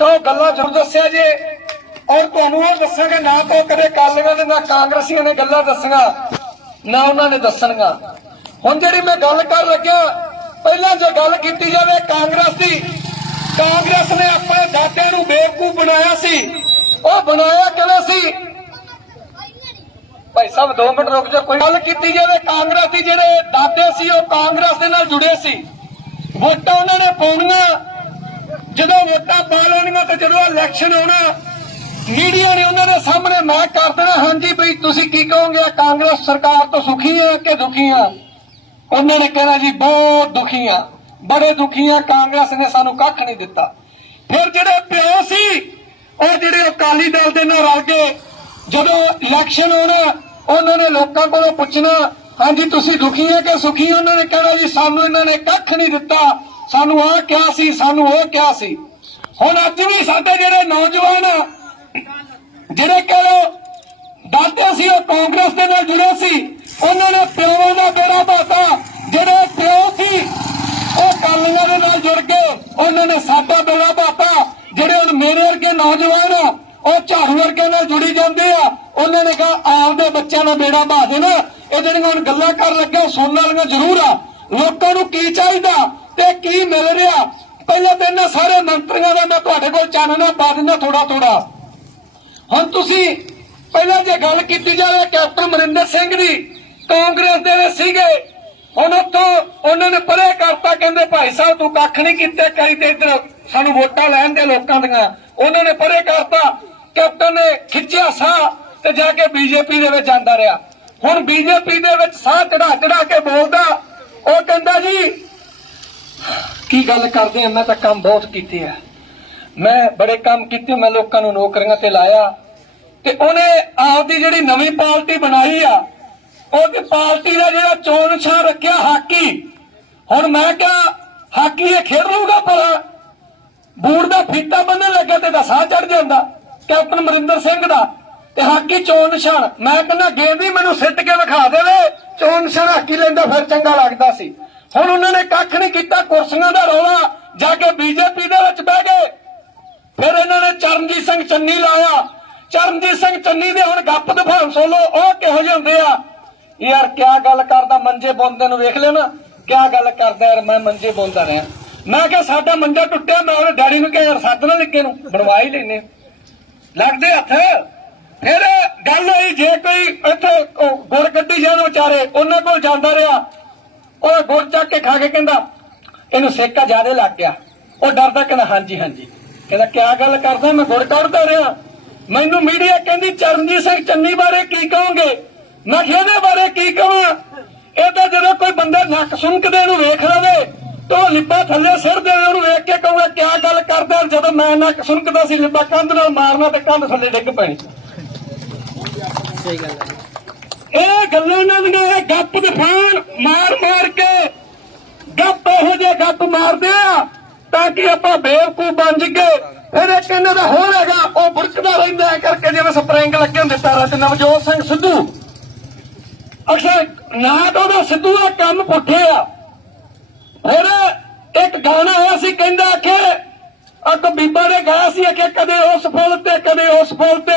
तो गल्लां जरूर दस्सिया जे और तुहानूं ओह दस्सांगे ना तो कदे कालियां ने ना कांग्रसियां ने गल्लां दस्सियां ना उन्होंने दस्सणियां। हुण जिहड़ी मैं गल कर लग्या पहलां जे गल कीती जावे कांग्रेस दी, कांग्रेस ने अपने दादे नूं बेवकूफ बनाया सी। ओह बनाया किवें सी भाई साहब 2 मिनट रुक जाओ। कोई गल कीती जावे कांग्रेस दी जिहड़े दादे सी ओह कांग्रेस दे नाल जुड़े सी, वोटां उन्होंने पाउणियां, जदों वोटां पा लैणियां ते जदों इलैक्शन आउणा मीडिया ने उन्होंने सामने मैं कर देना हाँ जी भाई तुसीं की कहोगे कांग्रेस सरकार तो सुखी है कि दुखी है। उन्होंने कहना जी बहुत दुखी है, बड़े दुखी है, कांग्रेस ने सानू कख नहीं दिता। फिर जिहड़े प्यो सी और जिहड़े अकाली दल दे नाल रल गए, जदों इलैक्शन आउणा उन्होंने लोकां कोलों पुछना हाँ जी तुसीं दुखी है कि सुखी है। उन्होंने कहना जी सानू इन्होंने कख नहीं दिता, सानू आ क्या सी सानू वो क्या सी। हुण अज भी साडे जिहड़े नौजवान जिहड़े कह लो दादे सी ओह कांग्रेस दे नाल जुड़े सी, उन्होंने प्योवां दा बेड़ा पाता। जिहड़े प्यो सी ओह कालियां दे नाल जुड़ के उन्होंने साडा बेड़ा पाता। जिहड़े हुण मेरे वर्गे नौजवान आ ओह झाड़ू वर्गे नाल जुड़ी जांदे आ, उन्होंने कहा आपदे बच्चों का बेड़ा पा देना। ये जिहड़ियां हुण गल्लां कर लगे सुणन वालियां जरूर आ, लोकां नूं की चाहीदा ते की मिल रिहा। पहले तो इन्हां सारे मंत्रियों का मैं तुहाडे कोल चानना पा दिंदा थोड़ा थोड़ा। हुण तुसीं पहले जे गल कीती जावे कैप्टन अमरिंदर सिंह दी, कांग्रेस दे सीगे, हुण उत्थों उन्होंने परे करता, कहंदे भाई साहब तू कख नहीं कीते कई ते इधर सानू वोटां लैण दे लोकां दियां, उन्होंने परे करता। कैप्टन ने खिच्चिया साह ते जाके बीजेपी दे विच जांदा रहा। हुण बीजेपी दे विच साह चढ़ा चढ़ा के बोलदा, ओह कहंदा जी की गल करदे मैं तां काम बहुत कीते है, मैं बड़े काम कीते, मैं लोकां नूं नौकरियां ते लाया। ते उहने आपदी जिहड़ी नवीं पार्टी बनाई आ ओह पार्टी दा जिहड़ा चोण निशान रखिया हाकी। हुण मैं कहा हाकी ये खेड लूगा भला, बूट दा फीता बन्नण लग्या ते दा साह चढ़ जांदा कैप्टन अमरिंदर सिंह दा, ते हाकी चोण निशान। मैं कहना गेंद ही मैनूं सिੱਟ के विखा देवे, चोण निशान हाकी लैंदा फिर चंगा लगदा सी। हुण उन्होंने कख नहीं कीता, कुर्सियां दा रौला जाके बीजेपी दे विच बह गए। फिर इन्होंने चरणजीत सिंह चन्नी लाया, चरणजीत सिंह चन्नी दे हुण गप दिखाउण सोलो ओह किहो जिहे हुंदे आ यार। क्या गल करदा मंजे बुनदे नूं वेख लिया ना, क्या गल करदा यार मैं मंजे बुनदा रहा। मैं क्या साडा मंजा टुੱਟਿਆ, मैं उहने डैडी नूं कहा यार सੱਦ ना लिखे नूं बनवा ही लैने लगदे हत्थ। फिर गल होई जे कोई इत्थे गुड़ कड्ढी जाण विचारे उन्हां कोल जांदा रहा, ओह गुड़ चक के खा के कहंदा इहनूं सेका ज्यादा लग गया। ओह डरदा कहंदा हाँ जी कहंदा क्या गल करदा मैं गुड़ कढ़दा रहा। मैनूं मीडिया कहंदी चरणजीत सिंह चन्नी बारे की कहोगे, मैं किहा इहदे बारे की कहां। ਇਹ ਤਾਂ ਜਦੋਂ ਕੋਈ ਬੰਦਾ ਨੱਕ ਸੁਣਕਦੇ ਨੂੰ ਵੇਖ ਲਵੇ तो लिब्बा थल्ले सिर दे ਉਹਨੂੰ ਵੇਖ ਕੇ ਕਹੂਗਾ क्या गल करदा। ਜਦੋਂ मैं नੱਕ ਸੁਣਕਦਾ ਸੀ लिब्बा ਕੰਧ ਨਾਲ मारना ਤੇ ਕੰਧ ਥੱਲੇ ਡਿੱਗ ਪੈਣੀ। ਸਹੀ ਗੱਲ ਹੈ। ਇਹ ਗੱਲਾਂ ਇਹਨਾਂ ਦੀਆਂ ਗੱਪ ਦਿਖਾਣ ਮਾਰ ਕੇ ਗੱਪ ਇਹੋ ਜਿਹੇ ਗੱਪ ਮਾਰਦੇ ਆ ਤਾਂ ਕਿ ਆਪਾਂ ਬੇਵਕੂਫ ਬਣ ਜਾਈਏ। फिर एक इन्हां दा होर हैगा ਉਹ ਬੁਰਕਦਾ ਰਹਿੰਦਾ ਕਰਕੇ जिवें स्प्रिंग ਲੱਗੇ ਹੁੰਦੇ ਪੈਰਾਂ ਤੇ। ਨਵਜੋਤ ਸਿੰਘ ਸਿੱਧੂ अक्सर ना तो ਉਹਦਾ ਸਿੱਧੂ ਦਾ ਕੰਮ ਪੁੱਠੇ ਆ। फिर एक गाना आया सी कहंदा कि अग बीबा ने गाया सी कि कदे उस फुल ते कदे उस फुल ते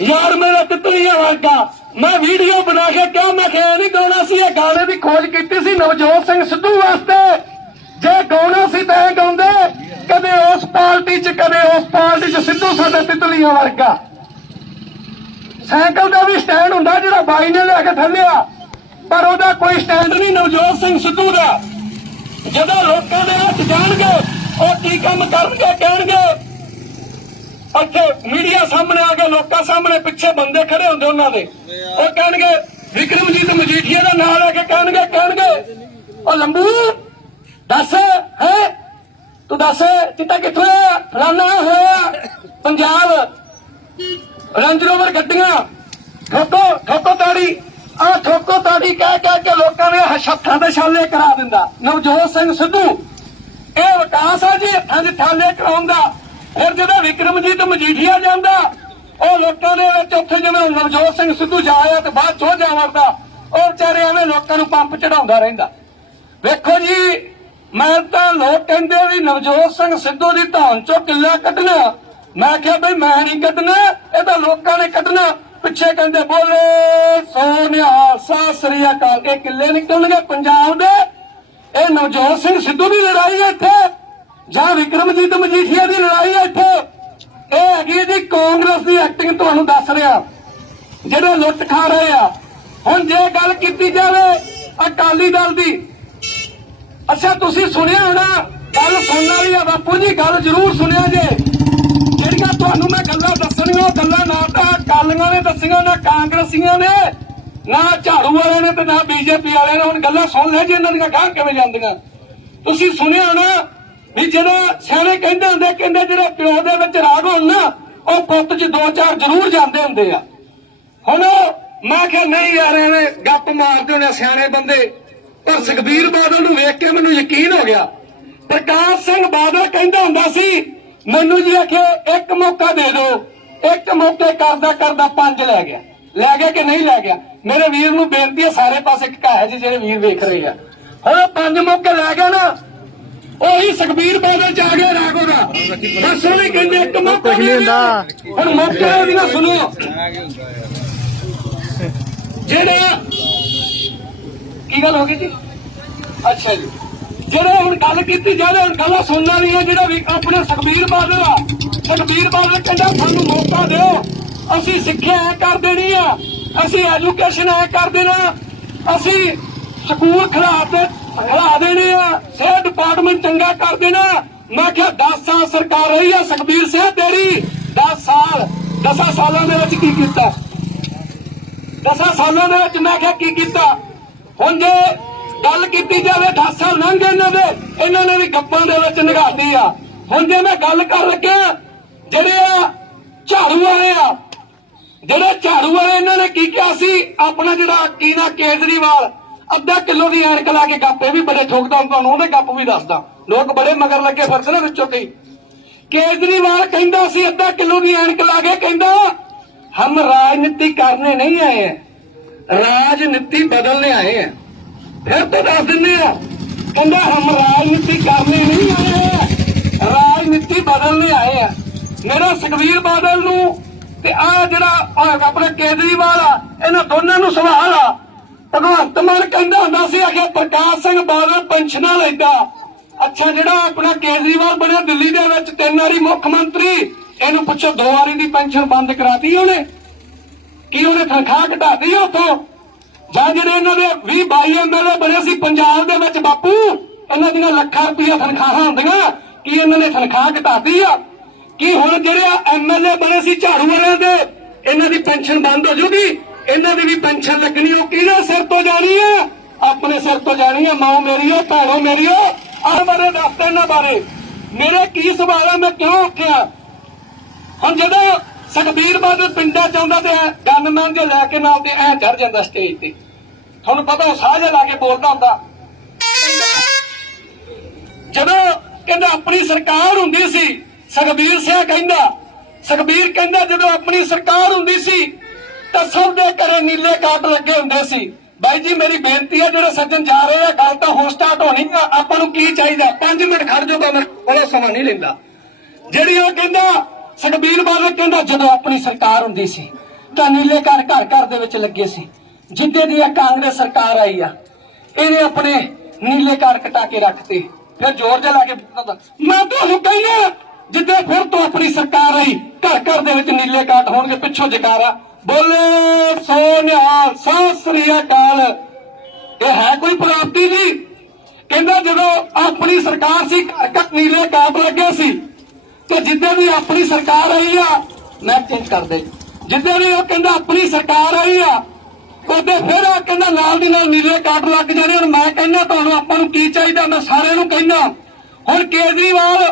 यार मेरा तितलियां वर्गा। मैं वीडियो बना के क्या मैं नहीं गाना सी, ये गाने की खोज की सी नवजोत सिंह सिद्धू वास्ते। जे गाना सी तो गाउंदे कदे उस पार्टी च कदे उस पार्टी च, सिद्धू साडा तितलियां वर्गा। साइकिल का भी स्टैंड हुंदा जिहड़ा बाई ने लिया के थल्लिया, पर ਉਹਦਾ कोई स्टैंड नहीं नवजोत सिंह सिद्धू का। ਜਦੋਂ ਲੋਕਾਂ ਦੇ ਹੱਥ ਜਾਣਗੇ ਉਹ ਕੀ ਕੰਮ ਕਰਨਗੇ, ਕਹਿਣਗੇ ਇੱਥੇ ਮੀਡੀਆ ਸਾਹਮਣੇ ਆ ਕੇ ਲੋਕਾਂ ਸਾਹਮਣੇ ਪਿੱਛੇ ਬੰਦੇ ਖੜੇ ਹੁੰਦੇ ਉਹਨਾਂ ਦੇ, ਉਹ ਕਹਿਣਗੇ ਵਿਕਰਮਜੀਤ ਮਜੀਠੀਆ ਦਾ ਨਾਮ ਲੈ ਕੇ ਕਹਿਣਗੇ ਉਹ ਲੰਬੂ ਦੱਸ ਹੈ ਤੂੰ ਦੱਸ ਚਿੱਟਾ ਕਿੱਥੋਂ ਆ, ਫਲਾਨਾ ਹੋਇਆ ਪੰਜਾਬ ਰੇਂਜ ਰੋਵਰ ਗੱਡੀਆਂ ਠੋਕੋ ਤਾੜੀ आ ठोको ताड़ी कह के लोगों ने हत्थां दे छाले करा दिंदा नवजोत सिंह सिद्धू। ये विकास है जी हत्थां दे छाले कराउंदा। फिर जो विक्रमजीत मजीठिया जांदा ਉਹ ਲੋਕਾਂ ਦੇ ਵਿੱਚ ਉੱਥੇ ਜਿਵੇਂ ਨਵਜੋਤ ਸਿੰਘ ਸਿੱਧੂ ਜਾਇਆ ਤੇ ਬਾਅਦ ਚੋ ਜਾ ਵਰਦਾ ਉਹ ਵਿਚਾਰੇ ਐਵੇਂ ਲੋਕਾਂ ਨੂੰ ਪੰਪ ਚੜਾਉਂਦਾ ਰਹਿੰਦਾ। ਵੇਖੋ ਜੀ मैं तो लोग कहते भी नवजोत सिंह सिद्धू की धौन चो किला कटना, मैं क्या बई मैं नहीं कटना, ये तो लोगों ने कटना। पिछे कहते बोले सो निहाल सत श्री अकाल, ये किले निकलणगे पंजाब दे। ये नवजोत सिंह सिद्धू की लड़ाई है इत्थे, जां विक्रमजीत मजीठिया की लड़ाई है इत्थे। ये हैगी जी कांग्रेस की एक्टिंग, तुहानूं दस रहा ਜਿਹੜੇ ਲੁੱਟ ਖਾ ਰਹੇ ਆ। ਹੁਣ ਜੇ ਗੱਲ ਕੀਤੀ ਜਾਵੇ ਅਕਾਲੀ ਦਲ ਦੀ, ਅੱਛਾ ਤੁਸੀਂ ਸੁਣਿਆ ਹੋਣਾ, ਗੱਲ ਸੁਣਨ ਵਾਲੀ ਆ ਬਾਪੂ ਜੀ, ਗੱਲ ਜ਼ਰੂਰ ਸੁਣਿਆ ਜੇ। ਜਿਹੜੀਆਂ ਤੁਹਾਨੂੰ ਮੈਂ ਗੱਲਾਂ ਦੱਸਣੀਆਂ, ਉਹ ਗੱਲਾਂ ਨਾ ਤਾਂ ਅਕਾਲੀਆਂ ਨੇ ਦੱਸੀਆਂ, ਨਾ ਕਾਂਗਰਸੀਆਂ ਨੇ, ਨਾ ਝਾੜੂ ਵਾਲਿਆਂ ਨੇ, ਤੇ ਨਾ ਬੀਜੇਪੀ ਵਾਲਿਆਂ ਨੇ। ਹੁਣ ਗੱਲਾਂ ਸੁਣ ਲੈ ਜੀ, ਇਹਨਾਂ ਦੀਆਂ ਗਾਹ ਕਿਵੇਂ ਜਾਂਦੀਆਂ। ਤੁਸੀਂ ਸੁਣਿਆ ਹੋਣਾ ਵੀ ਜਿਹੜਾ ਸਿਆਣੇ ਕਹਿੰਦੇ ਹੁੰਦੇ, ਕਹਿੰਦੇ ਜਿਹੜੇ ਪਿਓ ਦੇ ਵਿੱਚ ਰਾਗ ਹੋਣ ਨਾ, ਉਹ ਪੁੱਤ 'ਚ ਦੋ ਚਾਰ ਜ਼ਰੂਰ ਜਾਂਦੇ ਹੁੰਦੇ ਆ। ਹੁਣ ਮੈਂ ਕਿਹਾ ਨਹੀਂ ਯਾਰ ਐਵੇਂ ਗੱਪ ਮਾਰਦੇ ਹੋਣੇ ਸਿਆਣੇ ਬੰਦੇ, ਪਰ ਸੁਖਬੀਰ ਬਾਦਲ ਨੂੰ ਵੇਖ ਕੇ ਮੈਨੂੰ ਯਕੀਨ ਹੋ ਗਿਆ। ਪ੍ਰਕਾਸ਼ ਸਿੰਘ ਬਾਦਲ ਕਹਿੰਦਾ ਹੁੰਦਾ ਸੀ ਮੈਨੂੰ ਜੀ ਆਖੇ ਇੱਕ ਮੌਕਾ ਦੇ ਦਿਓ, ਇੱਕ ਮੌਕੇ ਕਰਦਾ ਕਰਦਾ 5 ਲੈ ਗਿਆ ਕਿ ਨਹੀਂ ਲੈ ਗਿਆ। ਮੇਰੇ ਵੀਰ ਨੂੰ ਬੇਨਤੀ ਹੈ, ਸਾਰੇ ਪਾਸੇ ਘਾ ਹੈ ਜੀ ਜਿਹੜੇ ਵੀਰ ਵੇਖ ਰਹੇ ਆ, ਹੁਣ 5 ਮੌਕੇ ਲੈ ਗਿਆ ਨਾ, ਉਹੀ ਸੁਖਬੀਰ ਬਾਦਲ ਚ ਆ ਗਿਆ ਰਾਗ ਉਹਦਾ। ਬਸ ਉਹਨੇ ਕਹਿੰਦੇ ਇੱਕ ਮੌਕਾ ਨਹੀਂ ਹੁੰਦਾ। ਹੁਣ ਮੌਕੇ ਉਹਦੀਆਂ ਸੁਣੋ, ਜਿਹੜਾ ਕੀ ਗੱਲ ਹੋ ਗਈ ਜੀ, ਅੱਛਾ ਜੀ, ਜਿਹੜੇ ਹੁਣ ਗੱਲ ਕੀਤੀ ਜਾਵੇ, ਹੁਣ ਗੱਲਾਂ ਸੁਣਨਾ ਨਹੀਂ ਹੈ। ਜਿਹੜਾ ਵੀ ਆਪਣੇ ਸੁਖਬੀਰ ਬਾਦਲ ਆ, ਸੁਖਬੀਰ ਬਾਦਲ ਕਹਿੰਦਾ ਸਾਨੂੰ ਮੌਕਾ ਦਿਓ, ਅਸੀਂ ਸਿੱਖਿਆ ਐ ਕਰ ਦੇਣੀ ਆ, ਅਸੀਂ ਐਜੂਕੇਸ਼ਨ ਐ ਕਰ ਦੇਣਾ, ਅਸੀਂ ਸਕੂਲ ਖਿਲਾ ਦੇਣੇ ਆ, ਸਿਹਤ ਡਿਪਾਰਟਮੈਂਟ ਚੰਗਾ ਕਰ ਦੇਣਾ। ਮੈਂ ਕਿਹਾ 10 ਸਾਲ ਸਰਕਾਰ ਰਹੀ ਆ ਸੁਖਬੀਰ ਸਿੰਘ ਤੇਰੀ, 10 ਸਾਲਾਂ ਦੇ ਵਿੱਚ ਕੀ ਕੀਤਾ, 10 ਸਾਲਾਂ ਦੇ ਵਿੱਚ ਮੈਂ ਕਿਹਾ ਕੀ ਕੀਤਾ। ਹੁਣ ਜੇ ਗੱਲ ਕੀਤੀ ਜਾਵੇ 10 ਸਾਲ ਲੰਘ ਇਹਨਾਂ ਨੇ ਵੀ ਗੱਪਾਂ ਦੇ ਵਿੱਚ ਨਿਗਾਹਦੀ ਆ। ਹੁਣ ਜੇ ਮੈਂ ਗੱਲ ਕਰ ਲੱਗਿਆ ਜਿਹੜੇ ਆ ਝਾੜੂ ਵਾਲੇ ਆ, ਜਿਹੜੇ ਝਾੜੂ ਵਾਲੇ ਇਹਨਾਂ ਨੇ ਕੀ ਕਿਹਾ ਸੀ, ਆਪਣਾ ਜਿਹੜਾ ਕੀ ਨਾ ਕੇਜਰੀਵਾਲ ਅੱਧਾ ਕਿਲੋ ਦੀ ਐਨਕ ਲਾ ਕੇ ਗੱਪ, ਇਹ ਵੀ ਬੜੇ ਠੋਕਦਾ, ਤੁਹਾਨੂੰ ਉਹਦੇ ਗੱਪ ਵੀ ਦੱਸਦਾ, ਲੋਕ ਬੜੇ ਮਗਰ ਲੱਗੇ ਫਿਰਦੇ ਨੇ ਵਿੱਚੋਂ ਕਈ। ਕੇਜਰੀਵਾਲ ਕਹਿੰਦਾ ਸੀ ਅੱਧਾ ਕਿਲੋ ਦੀ ਐਨਕ ਲਾ ਕੇ, ਕਹਿੰਦਾ हम राजनीति करने नहीं आए हैं, राजनीति बदलने आए हैं। फिर तो दस दिने कहता हम राजनीति करने नहीं आए हैं, राजनीति बदलने आए हैं। मेरा सुखबीर बादल नूं ते आ जिहड़ा अपने केजरीवाल आ, इन्हां दोनां नूं सवाल आ। भगवंत मान कहंदा हुंदा सी कि प्रकाश सिंह बादल पेंशनां लैंदा, अच्छा जिहड़ा अपना केजरीवाल बनਿਆ ਦਿੱਲੀ ਦੇ ਵਿੱਚ 3 ਵਾਰੀ ਮੁੱਖ ਮੰਤਰੀ, ਇਹਨੂੰ ਪੁੱਛੋ 2 ਵਾਰੀ ਦੀ ਪੈਨਸ਼ਨ ਬੰਦ ਕਰਾਤੀ ਉਹਨੇ, ਕੀ ਉਹਨੇ ਤਨਖਾਹ ਘਟਾਤੀ ਉੱਥੋਂ। ਜਾਂ ਜਿਹੜੇ ਇਹਨਾਂ ਦੇ 20-22 MLA ਬਣੇ ਸੀ ਪੰਜਾਬ ਦੇ ਵਿੱਚ ਬਾਪੂ, ਇਹਨਾਂ ਦੀਆਂ ਲੱਖਾਂ ਰੁਪਈਆ ਤਨਖਾਹਾਂ ਹੁੰਦੀਆਂ, ਕੀ ਇਹਨਾਂ ਨੇ ਤਨਖਾਹ ਘਟਾਤੀ ਆ। ਕੀ ਹੁਣ ਜਿਹੜੇ MLA ਬਣੇ ਸੀ ਝਾੜੂ ਵਾਲਿਆਂ ਦੇ, ਇਹਨਾਂ ਦੀ ਪੈਨਸ਼ਨ ਬੰਦ ਹੋ ਜੂਗੀ, ਇਹਨਾਂ ਦੀ ਵੀ ਪੈਨਸ਼ਨ ਲੱਗਣੀ, ਉਹ ਕਿਹਦੇ ਸਿਰ ਤੋਂ ਜਾਣੀ ਆ, ਆਪਣੇ ਸਿਰ ਤੋਂ ਜਾਣੀ ਆ। ਮਾਂ ਮੇਰੀਓ, ਭੈਣੋ ਮੇਰੀਓ, ਆਹ ਬਾਰੇ ਦੱਸਦਾ ਇਹਨਾਂ ਬਾਰੇ ਮੇਰੇ ਕੀ ਸਵਾਲ ਆ, ਮੈਂ ਕਿਉਂ ਉੱਠਿਆ। ਹੁਣ ਜਦੋਂ ਸੁਖਬੀਰ ਬਾਦਲ ਪਿੰਡਾਂ ਚ ਆਉਂਦਾ ਤੇ ਗਨਮੈਨ ਜੋ ਲੈ ਕੇ ਨਾਲ ਤੇ ਐ ਚੜ ਜਾਂਦਾ ਸਟੇਜ ਤੇ, ਤੁਹਾਨੂੰ ਪਤਾ ਉਹ ਸਾਹ ਜਿਹਾ ਲਾ ਕੇ ਬੋਲਦਾ ਹੁੰਦਾ। ਜਦੋਂ ਕਹਿੰਦਾ ਆਪਣੀ ਸਰਕਾਰ ਹੁੰਦੀ ਸੀ, ਸੁਖਬੀਰ ਸਿੰਘ ਸੁਖਬੀਰ ਕਹਿੰਦਾ ਜਦੋਂ ਆਪਣੀ ਸਰਕਾਰ ਹੁੰਦੀ ਸੀ ਤਾਂ ਸਭ ਦੇ ਘਰੇ ਨੀਲੇ ਕਾਰਡ ਲੱਗੇ ਹੁੰਦੇ ਸੀ। ਬਾਈ ਜੀ ਮੇਰੀ ਬੇਨਤੀ ਹੈ, ਜਿਹੜੇ ਸੱਜਣ ਜਾ ਰਹੇ ਆ, ਗੱਲ ਤਾਂ ਹੁਣ ਸਟਾਰਟ ਹੋਣੀ ਆ, ਆਪਾਂ ਨੂੰ ਕੀ ਚਾਹੀਦਾ 5 ਮਿੰਟ ਖੜ ਜਾਓ, ਮੈਂ ਕੋਲੋਂ ਸਮਾਂ ਨਹੀਂ ਲੈਂਦਾ। ਜਿਹੜੀ ਉਹ ਕਹਿੰਦਾ ਸੁਖਬੀਰ ਬਾਦਲ ਕਹਿੰਦਾ ਜਦੋਂ ਆਪਣੀ ਸਰਕਾਰ ਹੁੰਦੀ ਸੀ ਤਾਂ ਨੀਲੇ ਕਾਰਡ ਘਰ ਘਰ ਦੇ ਵਿੱਚ ਲੱਗੇ ਸੀ, ਜਿੱਦੇ ਦੀ ਕਾਂਗਰਸ ਸਰਕਾਰ ਆਈ ਆ ਇਹਨੇ ਆਪਣੇ ਨੀਲੇ ਕਾਰਡ ਕਟਾ ਕੇ ਰੱਖਤੇ। ਫਿਰ ਜ਼ੋਰ ਜਿਹਾ ਲਾ ਕੇ ਮੈਂ ਤੁਹਾਨੂੰ ਕਹਿੰਦਾ ਜਿੱਦੇ ਫਿਰ ਤੋਂ ਆਪਣੀ ਸਰਕਾਰ ਆਈ ਘਰ ਘਰ ਦੇ ਵਿੱਚ ਨੀਲੇ ਕਾਰਡ ਹੋਣਗੇ, ਪਿੱਛੋਂ ਜਕਾਰਾ ਬੋਲੇ ਸੋ ਨਿਹਾਲ ਸਤਿ ਸ੍ਰੀ ਅਕਾਲ। ਇਹ ਹੈ ਕੋਈ ਪ੍ਰਾਪਤੀ ਜੀ। ਕਹਿੰਦਾ ਜਦੋਂ ਆਪਣੀ ਸਰਕਾਰ ਸੀ ਘਰ ਘਰ ਨੀਲੇ ਕਾਰਡ ਲੱਗੇ ਸੀ, ਤੇ ਜਿੱਦੇ ਵੀ ਆਪਣੀ ਸਰਕਾਰ ਆਈ ਆ, ਮੈਂ ਚੇਂਜ ਕਰ ਦੇ, ਜਿੱਦੇ ਵੀ ਉਹ ਕਹਿੰਦਾ ਆਪਣੀ ਸਰਕਾਰ ਆਈ ਆ ਉਹਦੇ ਫਿਰ ਆ ਕਹਿੰਦਾ ਨਾਲ ਦੀ ਨਾਲ ਨੀਲੇ ਕਾਰਡ ਲੱਗ ਜਾਣੇ। ਹੁਣ ਮੈਂ ਕਹਿੰਦਾ ਤੁਹਾਨੂੰ ਆਪਾਂ ਨੂੰ ਕੀ ਚਾਹੀਦਾ, ਮੈਂ ਸਾਰਿਆਂ ਨੂੰ ਕਹਿੰਦਾ ਹੁਣ ਕੇਜਰੀਵਾਲ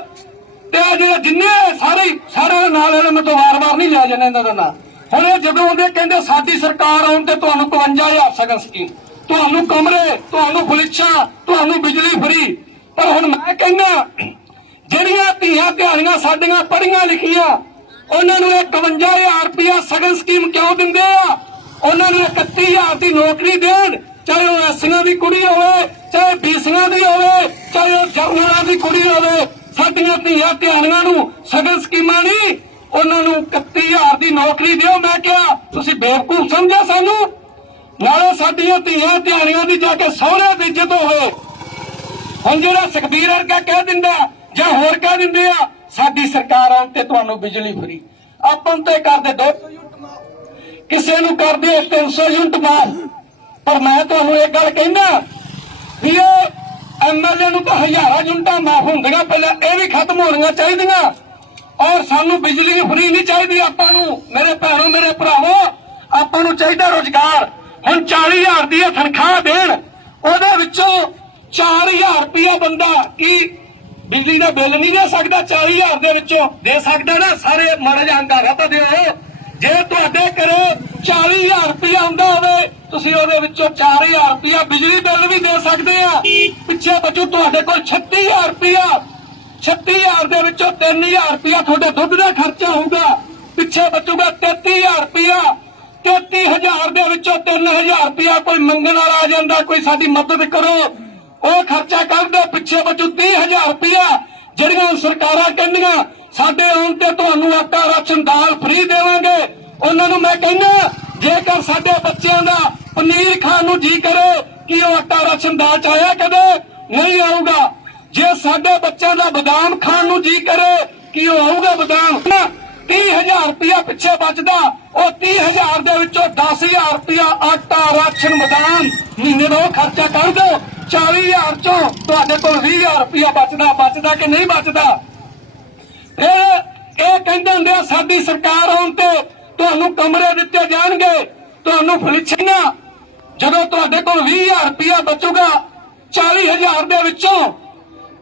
ਤੇ ਜਿਹੜੇ ਜਿੰਨੇ ਸਾਰੇ ਨਾਲ ਇਹਨਾਂ ਮੈਂ ਤੋਂ ਵਾਰ-ਵਾਰ ਨਹੀਂ ਲਿਆ ਜਾਣਾ ਇਹਨਾਂ ਦਾ ਨਾਂ। ਹੁਣ ਇਹ ਜਦੋਂ ਆਉਂਦੇ ਕਹਿੰਦੇ ਸਾਡੀ ਸਰਕਾਰ ਆਉਣ ਤੇ ਤੁਹਾਨੂੰ 52,000 ਸ਼ਗਨ ਸਕੀਮ, ਤੁਹਾਨੂੰ ਕਮਰੇ, ਤੁਹਾਨੂੰ ਫਲਿੱਛਾਂ, ਤੁਹਾਨੂੰ ਬਿਜਲੀ ਫਰੀ। ਪਰ ਹੁਣ ਮੈਂ ਕਹਿੰਦਾ ਜਿਹੜੀਆਂ ਧੀਆਂ ਧਿਆਣੀਆਂ ਸਾਡੀਆਂ ਪੜ੍ਹੀਆਂ ਲਿਖੀਆਂ ਉਹਨਾਂ ਨੂੰ 51,000 ਰੁਪਇਆ ਸ਼ਗਨ ਸਕੀਮ ਕਿਉਂ ਦਿੰਦੇ ਆ? ਉਹਨਾਂ ਨੂੰ 31,000 ਦੀ ਨੌਕਰੀ ਦੇਣ, ਚਾਹੇ ਉਹ ਐਸੀਆਂ ਦੀ ਕੁੜੀ ਹੋਵੇ ਚਾਹੇ ਬੀਸੀਆਂ ਦੀ ਹੋਵੇ, ਚਾਹੇ ਉਹ ਜਰਨਲਾਂ ਦੀ ਕੁੜੀ ਹੋਵੇ, ਸਾਡੀਆਂ ਧੀਆਂ ਧਿਆਣੀਆਂ ਨੂੰ ਸਗਨ ਸਕੀਮਾਂ ਨਹੀਂ, ਉਹਨਾਂ ਨੂੰ 31,000 ਦੀ ਨੌਕਰੀ ਦਿਓ। ਮੈਂ ਕਿਹਾ ਤੁਸੀਂ ਬੇਵਕੂਫ ਸਮਝਿਆ ਸਾਨੂੰ? ਨਾਲੇ ਸਾਡੀਆਂ ਧੀਆਂ ਧਿਆਣੀਆਂ ਦੀ ਜਾ ਕੇ ਸਹੁਰਿਆਂ ਦੀ ਇੱਜ਼ਤ ਹੋਵੇ। ਹੁਣ ਜਿਹੜਾ ਸੁਖਬੀਰ ਵਰਗਾ ਕਹਿ ਦਿੰਦਾ ਜਾਂ ਹੋਰ ਕਹਿ ਦਿੰਦੇ ਆ ਸਾਡੀ ਸਰਕਾਰ ਆਉਣ ਤੇ ਤੁਹਾਨੂੰ ਬਿਜਲੀ ਫਰੀ, ਆਪਾਂ ਨੂੰ ਤੇ ਕਰਦੇ 200 ਯੂਨਿਟ ਮਾਫ, ਕਿਸੇ ਨੂੰ ਕਰਦੇ 300 ਯੂਨਿਟ ਮਾਫ। ਪਰ ਮੈਂ ਤੁਹਾਨੂੰ ਇੱਕ ਗੱਲ ਕਹਿੰਦਾ ਵੀ ਇਹ ਐਮਐਲਏ ਨੂੰ ਤਾਂ ਹਜ਼ਾਰਾਂ ਯੂਨਿਟਾਂ ਮਾਫ ਹੁੰਦੀਆਂ, ਪਹਿਲਾਂ ਇਹ ਵੀ ਖਤਮ ਹੋਣੀਆਂ ਚਾਹੀਦੀਆਂ। ਔਰ ਸਾਨੂੰ ਬਿਜਲੀ ਫਰੀ ਨਹੀਂ ਚਾਹੀਦੀ, ਆਪਾਂ ਨੂੰ ਮੇਰੇ ਭੈਣੋ ਮੇਰੇ ਭਰਾਵੋ ਆਪਾਂ ਨੂੰ ਚਾਹੀਦਾ ਰੁਜ਼ਗਾਰ। ਹੁਣ 40,000 ਦੀ ਤਨਖਾਹ ਦੇਣ, ਉਹਦੇ ਵਿੱਚੋਂ 4,000 ਰੁਪਇਆ ਬੰਦਾ ਕੀ ਬਿਜਲੀ ਦਾ ਬਿੱਲ ਨਹੀਂ ਦੇ ਸਕਦਾ? 40,000 ਦੇ ਵਿੱਚੋਂ ਦੇ ਸਕਦਾ ਨਾ? ਸਾਰੇ ਮਾੜਾ ਜਿਹਾ ਅੰਦਾਜ਼ਾ ਤਾਂ ਦਿਓ। ਜੇ ਤੁਹਾਡੇ ਘਰੇ 40,000 ਰੁਪਇਆ ਆਉਂਦਾ ਹੋਵੇ, ਤੁਸੀਂ ਉਹਦੇ ਵਿੱਚੋਂ 4,000 ਰੁਪਇਆ ਬਿਜਲੀ ਬਿੱਲ ਵੀ ਦੇ ਸਕਦੇ ਆ। ਪਿੱਛੇ ਬਚੂ ਤੁਹਾਡੇ ਕੋਲ 36,000 ਰੁਪਇਆ, 36,000 ਦੇ ਵਿੱਚੋਂ 3,000 ਰੁਪਇਆ ਤੁਹਾਡੇ ਦੁੱਧ ਦਾ ਖਰਚਾ ਹੋਊਗਾ, ਪਿੱਛੇ ਬਚੂਗਾ 33,000 ਰੁਪਇਆ। 33,000 ਦੇ ਵਿੱਚੋਂ 3,000 ਰੁਪਇਆ ਕੋਈ ਮੰਗਣ ਵਾਲਾ ਆ ਜਾਂਦਾ, ਕੋਈ ਸਾਡੀ ਮਦਦ ਕਰੋ, ਉਹ ਖਰਚਾ ਕਰਦੇ, ਪਿੱਛੇ ਬਚੂ 30,000 ਰੁਪਇਆ। ਜਿਹੜੀਆਂ ਸਰਕਾਰਾਂ ਕਹਿੰਦੀਆਂ ਸਾਡੇ ਆਉਣ ਤੇ ਤੁਹਾਨੂੰ ਆਟਾ ਰਾਸ਼ਨ ਦਾਲ ਫ੍ਰੀ ਦੇਵਾਂਗੇ, ਉਹਨਾਂ ਨੂੰ ਮੈਂ ਕਹਿੰਦਾ ਜੇਕਰ ਸਾਡੇ ਬੱਚਿਆਂ ਦਾ ਪਨੀਰ ਖਾਣ ਨੂੰ ਜੀ ਕਰੇ ਕਿ ਉਹ ਆਟਾ ਰਾਸ਼ਨ ਦਾਲ ਚ ਆਇਆ? ਕਦੇ ਨਹੀਂ ਆਊਗਾ। ਜੇ ਸਾਡੇ ਬੱਚਿਆਂ ਦਾ ਬਦਾਮ ਖਾਣ ਨੂੰ ਜੀ ਕਰੇ ਕਿ ਉਹ ਆਊਗਾ ਬਦਾਮ? 30,000 ਰੁਪਇਆ ਪਿੱਛੇ ਬਚਦਾ, ਉਹ 30,000 ਦੇ ਵਿੱਚੋਂ 10,000 ਰੁਪਇਆ ਆਟਾ ਰਾਸ਼ਨ ਬਦਾਮ ਮਹੀਨੇ ਦਾ ਉਹ ਖਰਚਾ ਕਰ ਦਿਓ। 40,000 ਚੋਂ ਤੁਹਾਡੇ ਕੋਲ 20,000 ਰੁਪਇਆ ਬਚਦਾ ਕਿ ਨਹੀਂ ਬਚਦਾ? ਇਹ ਕਹਿੰਦੇ ਹੁੰਦੇ ਆ ਸਾਡੀ ਸਰਕਾਰ ਆਉਣ ਤੇ ਤੁਹਾਨੂੰ ਕਮਰੇ ਦਿੱਤੇ ਜਾਣਗੇ, ਤੁਹਾਨੂੰ ਫਲਿੱਛੀਆਂ। ਜਦੋਂ ਤੁਹਾਡੇ ਕੋਲ 20,000 ਰੁਪਇਆ ਬਚੂਗਾ 40,000 ਦੇ ਵਿੱਚੋਂ,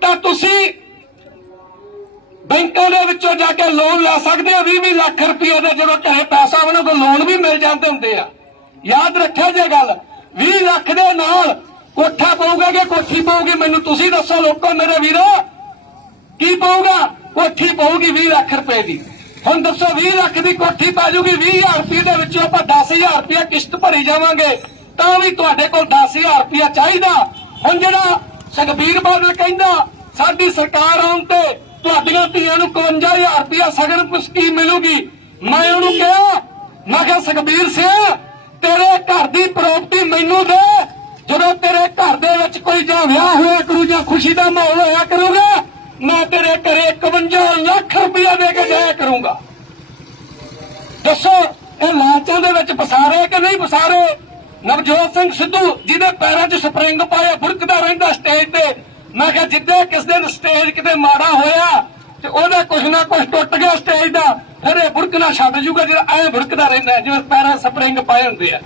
ਤਾਂ ਤੁਸੀਂ ਬੈਂਕਾਂ ਦੇ ਵਿੱਚੋਂ ਜਾ ਕੇ ਲੋਨ ਲੈ ਸਕਦੇ ਹੋ 20-20 ਲੱਖ ਰੁਪਏ ਦੇ। ਜਦੋਂ ਘਰੇ ਪੈਸਾ ਉਹਨਾਂ ਕੋਲ ਲੋਨ ਵੀ ਮਿਲ ਜਾਂਦੇ ਹੁੰਦੇ ਆ। ਯਾਦ ਰੱਖਿਓ ਜੇ ਗੱਲ, 20 ਲੱਖ ਦੇ ਨਾਲ ਕੋਠਾ ਪਊਗਾ ਕਿ ਕੋਠੀ ਪਊਗੀ? ਮੈਨੂੰ ਤੁਸੀਂ ਦੱਸੋ ਲੋਕੋ ਮੇਰੇ ਵੀਰੋ, ਕੀ ਪਊਗਾ? ਕੋਠੀ ਪਊਗੀ 20 ਲੱਖ ਰੁਪਏ ਦੀ। ਹੁਣ ਦੱਸੋ 20 ਲੱਖ ਦੀ ਕੋਠੀ ਪਾ ਜੂਗੀ, 20,000 ਰੁਪਏ ਦੇ ਵਿੱਚੋਂ ਆਪਾਂ 10,000 ਰੁਪਏ ਕਿਸ਼ਤ ਭਰੀ ਜਾਵਾਂਗੇ, ਤਾਂ ਵੀ ਤੁਹਾਡੇ ਕੋਲ 10,000 ਰੁਪਏ ਚਾਹੀਦਾ। ਹੁਣ ਜਿਹੜਾ ਸੁਖਬੀਰ ਬਾਦਲ ਕਹਿੰਦਾ ਸਾਡੀ ਸਰਕਾਰ ਆਉਣ ਤੇ ਤੁਹਾਡੀਆਂ ਧੀਆਂ ਨੂੰ 51,000 ਰੁਪਇਆ ਸਗਨ ਸਕੀਮ ਮਿਲੂਗੀ, ਮੈਂ ਉਹਨੂੰ ਕਿਹਾ, ਮੈਂ ਕਿਹਾ ਸੁਖਬੀਰ ਸਿੰਘ ਤੇਰੇ ਘਰ ਦੀ ਪ੍ਰਾਪਰਟੀ ਮੈਨੂੰ ਦੇ, ਜਦੋਂ ਤੇਰੇ ਘਰ ਦੇ ਵਿੱਚ ਕੋਈ ਜਾਂ ਵਿਆਹ ਹੋਇਆ ਕਰੂ ਜਾਂ ਖੁਸ਼ੀ ਦਾ ਮਾਹੌਲ ਹੋਇਆ ਕਰੂਗਾ, ਮੈਂ ਤੇਰੇ ਘਰੇ 51 ਲੱਖ ਰੁਪਇਆ ਦੇ ਕੇ ਜਾਇਆ ਕਰੂੰਗਾ। ਦੱਸੋ ਇਹ ਲਾਂਚਾਂ ਦੇ ਵਿੱਚ ਫਸਾਰੇ ਕਿ ਨਹੀਂ ਫਸਾਰੇ? ਨਵਜੋਤ ਸਿੰਘ ਸਿੱਧੂ ਜਿਹਦੇ ਪੈਰਾਂ 'ਚ ਸਪਰਿੰਗ ਪਾਏ ਬੁੜਕਦਾ ਰਹਿੰਦਾ ਸਟੇਜ ਤੇ, ਮੈਂ ਕਿਹਾ ਜਿੱਦਾਂ ਕਿਸ ਦਿਨ ਸਟੇਜ ਕਿਤੇ ਮਾੜਾ ਹੋਇਆ ਤੇ ਉਹਦਾ ਕੁਛ ਨਾ ਕੁਛ ਟੁੱਟ ਗਿਆ ਸਟੇਜ ਦਾ, ਫਿਰ ਇਹ ਬੁੜਕਣਾ ਛੱਡ ਜੂਗਾ ਜਿਹੜਾ ਐ ਬੁੜਕਦਾ ਰਹਿੰਦਾ ਜਿਵੇਂ ਪੈਰਾਂ ਸਪਰਿੰਗ ਪਾਏ ਹੁੰਦੇ ਆ।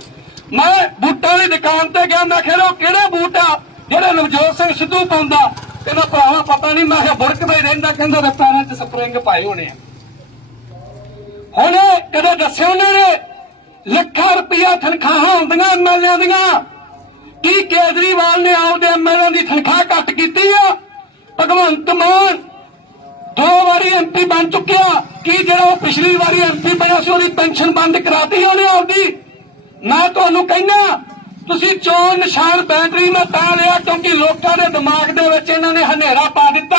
ਮੈਂ ਬੂਟਾਂ ਦੀ ਦੁਕਾਨ ਤੇ ਗਿਆ, ਮੈਂ ਕਿਹਾ ਉਹ ਕਿਹੜੇ ਬੂਟ ਆ ਜਿਹੜੇ ਨਵਜੋਤ ਸਿੰਘ ਸਿੱਧੂ ਪਾਉਂਦਾ? ਕਹਿੰਦਾ ਭਰਾਵਾ ਪਤਾ ਨਹੀਂ। ਮੈਂ ਕਿਹਾ ਬੁੜਕਦਾ ਹੀ ਰਹਿੰਦਾ, ਕਹਿੰਦਾ ਉਹਦੇ ਪੈਰਾਂ 'ਚ ਸਪਰਿੰਗ ਪਾਏ ਹੋਣੇ ਆ। ਹੁਣ ਕਦੇ ਦੱਸਿਆ ਉਹਨਾਂ ਨੇ ਲੱਖਾਂ ਰੁਪਇਆ ਤਨਖਾਹਾਂ ਹੁੰਦੀਆਂ ਐਮਐਲਏ ਦੀਆਂ? ਕੀ ਕੇਜਰੀਵਾਲ ਨੇ ਆਪਦੇ ਐਮਐਲਏ ਦੀ ਤਨਖਾਹ ਘੱਟ ਕੀਤੀ ਆ? ਭਗਵੰਤ ਮਾਨ 2 ਵਾਰੀ ਐਮਪੀ ਬਣ ਚੁੱਕਿਆ, ਕੀ ਜਿਹੜਾ ਉਹ ਪਿਛਲੀ ਵਾਰੀ ਐਮਪੀ ਬਣਿਆ ਸੀ ਉਹਦੀ ਪੈਨਸ਼ਨ ਬੰਦ ਕਰਾਤੀ ਉਹਨੇ ਆਪਦੀ? ਮੈਂ ਤੁਹਾਨੂੰ ਕਹਿੰਦਾ ਤੁਸੀਂ ਚੋਣ ਨਿਸ਼ਾਨ ਬੈਟਰੀ ਮੈਂ ਤਾਂ ਲਿਆ ਕਿਉਂਕਿ ਲੋਕਾਂ ਦੇ ਦਿਮਾਗ ਦੇ ਵਿੱਚ ਇਹਨਾਂ ਨੇ ਹਨੇਰਾ ਪਾ ਦਿੱਤਾ,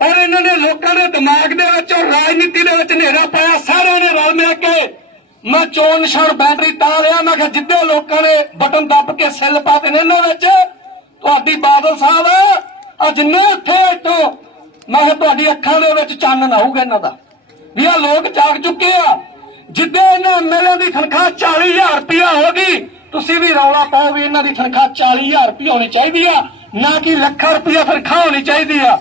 ਔਰ ਇਹਨਾਂ ਨੇ ਲੋਕਾਂ ਦੇ ਦਿਮਾਗ ਦੇ ਵਿੱਚ ਔਰ ਰਾਜਨੀਤੀ ਦੇ ਵਿੱਚ ਹਨੇਰਾ ਪਾਇਆ। ਸਾਰਿਆਂ ਨੇ ਰਲ ਮਿਲ ਕੇ ਮੈਂ ਚੋਣ ਨਿਸ਼ਾਨ ਬੈਟਰੀ ਤਾਂ ਲਿਆ, ਮੈਂ ਕਿਹਾ ਜਿੱਦੇ ਲੋਕਾਂ ਨੇ ਬਟਨ ਦੱਬ ਕੇ ਸਿੱਲ ਪਾਤੇ ਨੇ ਇਹਨਾਂ ਵਿੱਚ, ਤੁਹਾਡੀ ਬਾਦਲ ਸਾਹਿਬ ਆ ਜਿੰਨੇ ਉੱਥੇ ਇੱਥੋਂ, ਮੈਂ ਕਿਹਾ ਤੁਹਾਡੀ ਅੱਖਾਂ ਦੇ ਵਿੱਚ ਚਾਨਣ ਆਊਗਾ ਇਹਨਾਂ ਦਾ ਵੀ ਆ ਲੋਕ ਜਾਗ ਚੁੱਕੇ ਆ। ਜਿੱਦੇ ਇਹਨਾਂ ਐਮਐਲਏ ਦੀ ਤਨਖਾਹ 40,000 ਰੁਪਇਆ ਹੋ ਗਈ, ਤੁਸੀਂ ਵੀ ਰੌਲਾ ਪਾਓ ਵੀ ਇਹਨਾਂ ਦੀ ਤਨਖਾਹ 40,000 ਰੁਪਇਆ ਹੋਣੀ ਚਾਹੀਦੀ ਆ, ਨਾ ਕਿ ਲੱਖਾਂ ਰੁਪਇਆ ਤਨਖਾਹ ਹੋਣੀ ਚਾਹੀਦੀ ਆ।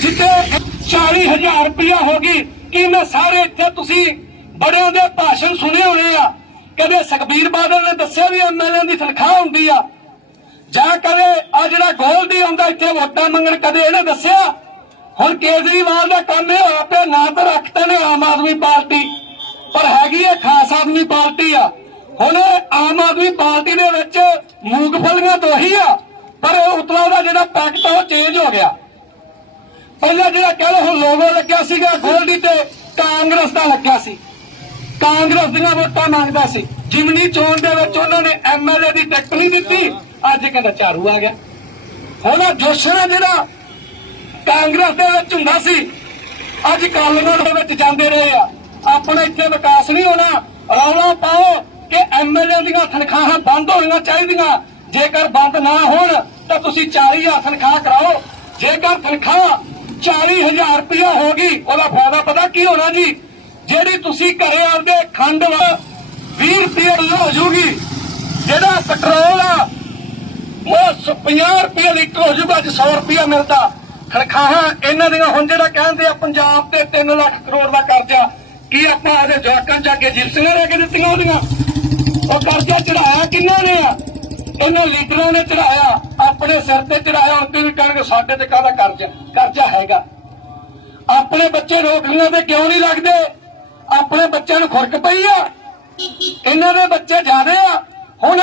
ਜਿੱਦੇ 40,000 ਰੁਪਇਆ ਹੋ ਗਈ, ਕੀ ਮੈਂ ਸਾਰੇ ਇੱਥੇ ਤੁਸੀਂ ਬੜਿਆਂ ਦੇ ਭਾਸ਼ਣ ਸੁਣੇ ਹੋਣੇ ਆ? ਕਦੇ ਸੁਖਬੀਰ ਬਾਦਲ ਨੇ ਦੱਸਿਆ ਵੀ ਐਮਐਲਏ ਦੀ ਤਨਖਾਹ ਹੁੰਦੀ ਆ? ਜਾਂ ਕਦੇ ਆ ਜਿਹੜਾ ਗੋਲਡੀ ਆਉਂਦਾ ਇੱਥੇ ਵੋਟਾਂ ਮੰਗਣ, ਕਦੇ ਇਹਨੇ ਦੱਸਿਆ? ਹੁਣ ਕੇਜਰੀਵਾਲ ਦਾ ਕੰਮ ਇਹ ਹੋਇਆ ਪਿਆ, ਨਾ ਤਾਂ ਰੱਖਦੇ ਨੇ ਆਮ ਆਦਮੀ ਪਾਰਟੀ, ਪਰ ਹੈਗੀ ਹੈ ਖਾਸ ਆਦਮੀ ਪਾਰਟੀ ਆ। ਹੁਣ ਆਮ ਆਦਮੀ ਪਾਰਟੀ ਦੇ ਵਿੱਚ ਮੂੰਗਫਲੀਆਂ ਤਾਂ ਉਹੀ ਆ, ਪਰ ਉਤਲਾ ਦਾ ਜਿਹੜਾ ਪੈਕਟ ਉਹ ਚੇਂਜ ਹੋ ਗਿਆ। ਪਹਿਲਾਂ ਜਿਹੜਾ ਕਹਿ ਲਓ ਹੁਣ ਲੋਗੋ ਲੱਗਿਆ ਸੀਗਾ ਗੋਲਡੀ ਤੇ ਕਾਂਗਰਸ ਦਾ ਲੱਗਿਆ ਸੀ, ਕਾਂਗਰਸ ਦੀਆਂ ਵੋਟਾਂ ਮੰਗਦਾ ਸੀ। ਜਿਮਨੀ ਚੋਣ ਦੇ ਵਿੱਚ ਉਹਨਾਂ ਨੇ ਐਮਐਲਏ ਦੀ ਟਿਕਟ ਨਹੀਂ ਦਿੱਤੀ, ਅੱਜ ਕਹਿੰਦਾ ਝਾੜੂ ਆ ਗਿਆ। ਹੁਣ ਜੋਸ਼ਨ ਜਿਹੜਾ ਕਾਂਗਰਸ ਦੇ ਵਿੱਚ ਹੁੰਦਾ ਸੀ ਅੱਜ ਕਾਂਗਰਸ ਦੇ ਵਿੱਚ ਜਾਂਦੇ ਰਹੇ ਆ। ਆਪਣਾ ਇੱਥੇ ਵਿਕਾਸ ਨਹੀਂ ਹੋਣਾ। ਰੌਲਾ ਪਾਓ ਕਿ ਐਮਐਲਏ ਦੀਆਂ ਤਨਖਾਹਾਂ ਬੰਦ ਹੋਣੀਆਂ ਚਾਹੀਦੀਆਂ। ਜੇਕਰ ਬੰਦ ਨਾ ਹੋਣ ਤਾਂ ਤੁਸੀਂ 40,000 ਤਨਖਾਹ ਕਰਾਓ। ਜੇਕਰ ਤਨਖਾਹ 40,000 ਰੁਪਇਆ ਹੋ ਗਈ ਉਹਦਾ ਫਾਇਦਾ ਪਤਾ ਕੀ ਹੋਣਾ ਜੀ? ਜਿਹੜੀ ਤੁਸੀਂ ਘਰੇ ਆਪਦੇ ਖੰਡ 20 ਰੁਪਏ ਹੋ ਜੂਗੀ। ਜਿਹੜਾ ਪੈਟਰੋਲ ਆ ਉਹ 50 ਰੁਪਏ ਲੀਟਰ ਹੋ ਜੂਗਾ। ਅੱਜ 100 ਰੁਪਇਆ ਮਿਲਦਾ। ਤਨਖਾਹਾਂ ਇਹਨਾਂ ਦੀਆਂ ਹੁਣ ਜਿਹੜਾ ਕਹਿੰਦੇ ਆ ਪੰਜਾਬ ਤੇ 3 ਲੱਖ ਕਰੋੜ ਦਾ ਕਰਜ਼ਾ, ਕੀ ਆਪਾਂ ਆਦੇ ਜਵਾਕਾਂ ਚ ਅੱਗੇ ਜਿਲਸੀਆਂ ਲੈ ਕੇ ਦਿੱਤੀਆਂ ਉਹਦੀਆਂ? ਉਹ ਕਰਜ਼ਾ ਚੜਾਇਆ ਕਿੰਨਾਂ ਨੇ ਆ? ਇਹਨਾਂ ਲੀਡਰਾਂ ਨੇ ਚੜਾਇਆ, ਆਪਣੇ ਸਿਰ ਤੇ ਚੜਾਇਆ। ਹੁਣ ਤੁਸੀਂ ਕਹਿਣਗੇ ਸਾਡੇ ਤੇ ਕਾਹਦਾ ਕਰਜ਼ਾ ਹੈਗਾ। ਆਪਣੇ ਬੱਚੇ ਨੌਕਰੀਆਂ ਤੇ ਕਿਉਂ ਨਹੀਂ ਲੱਗਦੇ? ਆਪਣੇ ਬੱਚਿਆਂ ਨੂੰ ਖੁਰਕ ਪਈ ਆ। ਇਹਨਾਂ ਦੇ ਬੱਚੇ ਜ਼ਿਆਦੇ ਆ। ਹੁਣ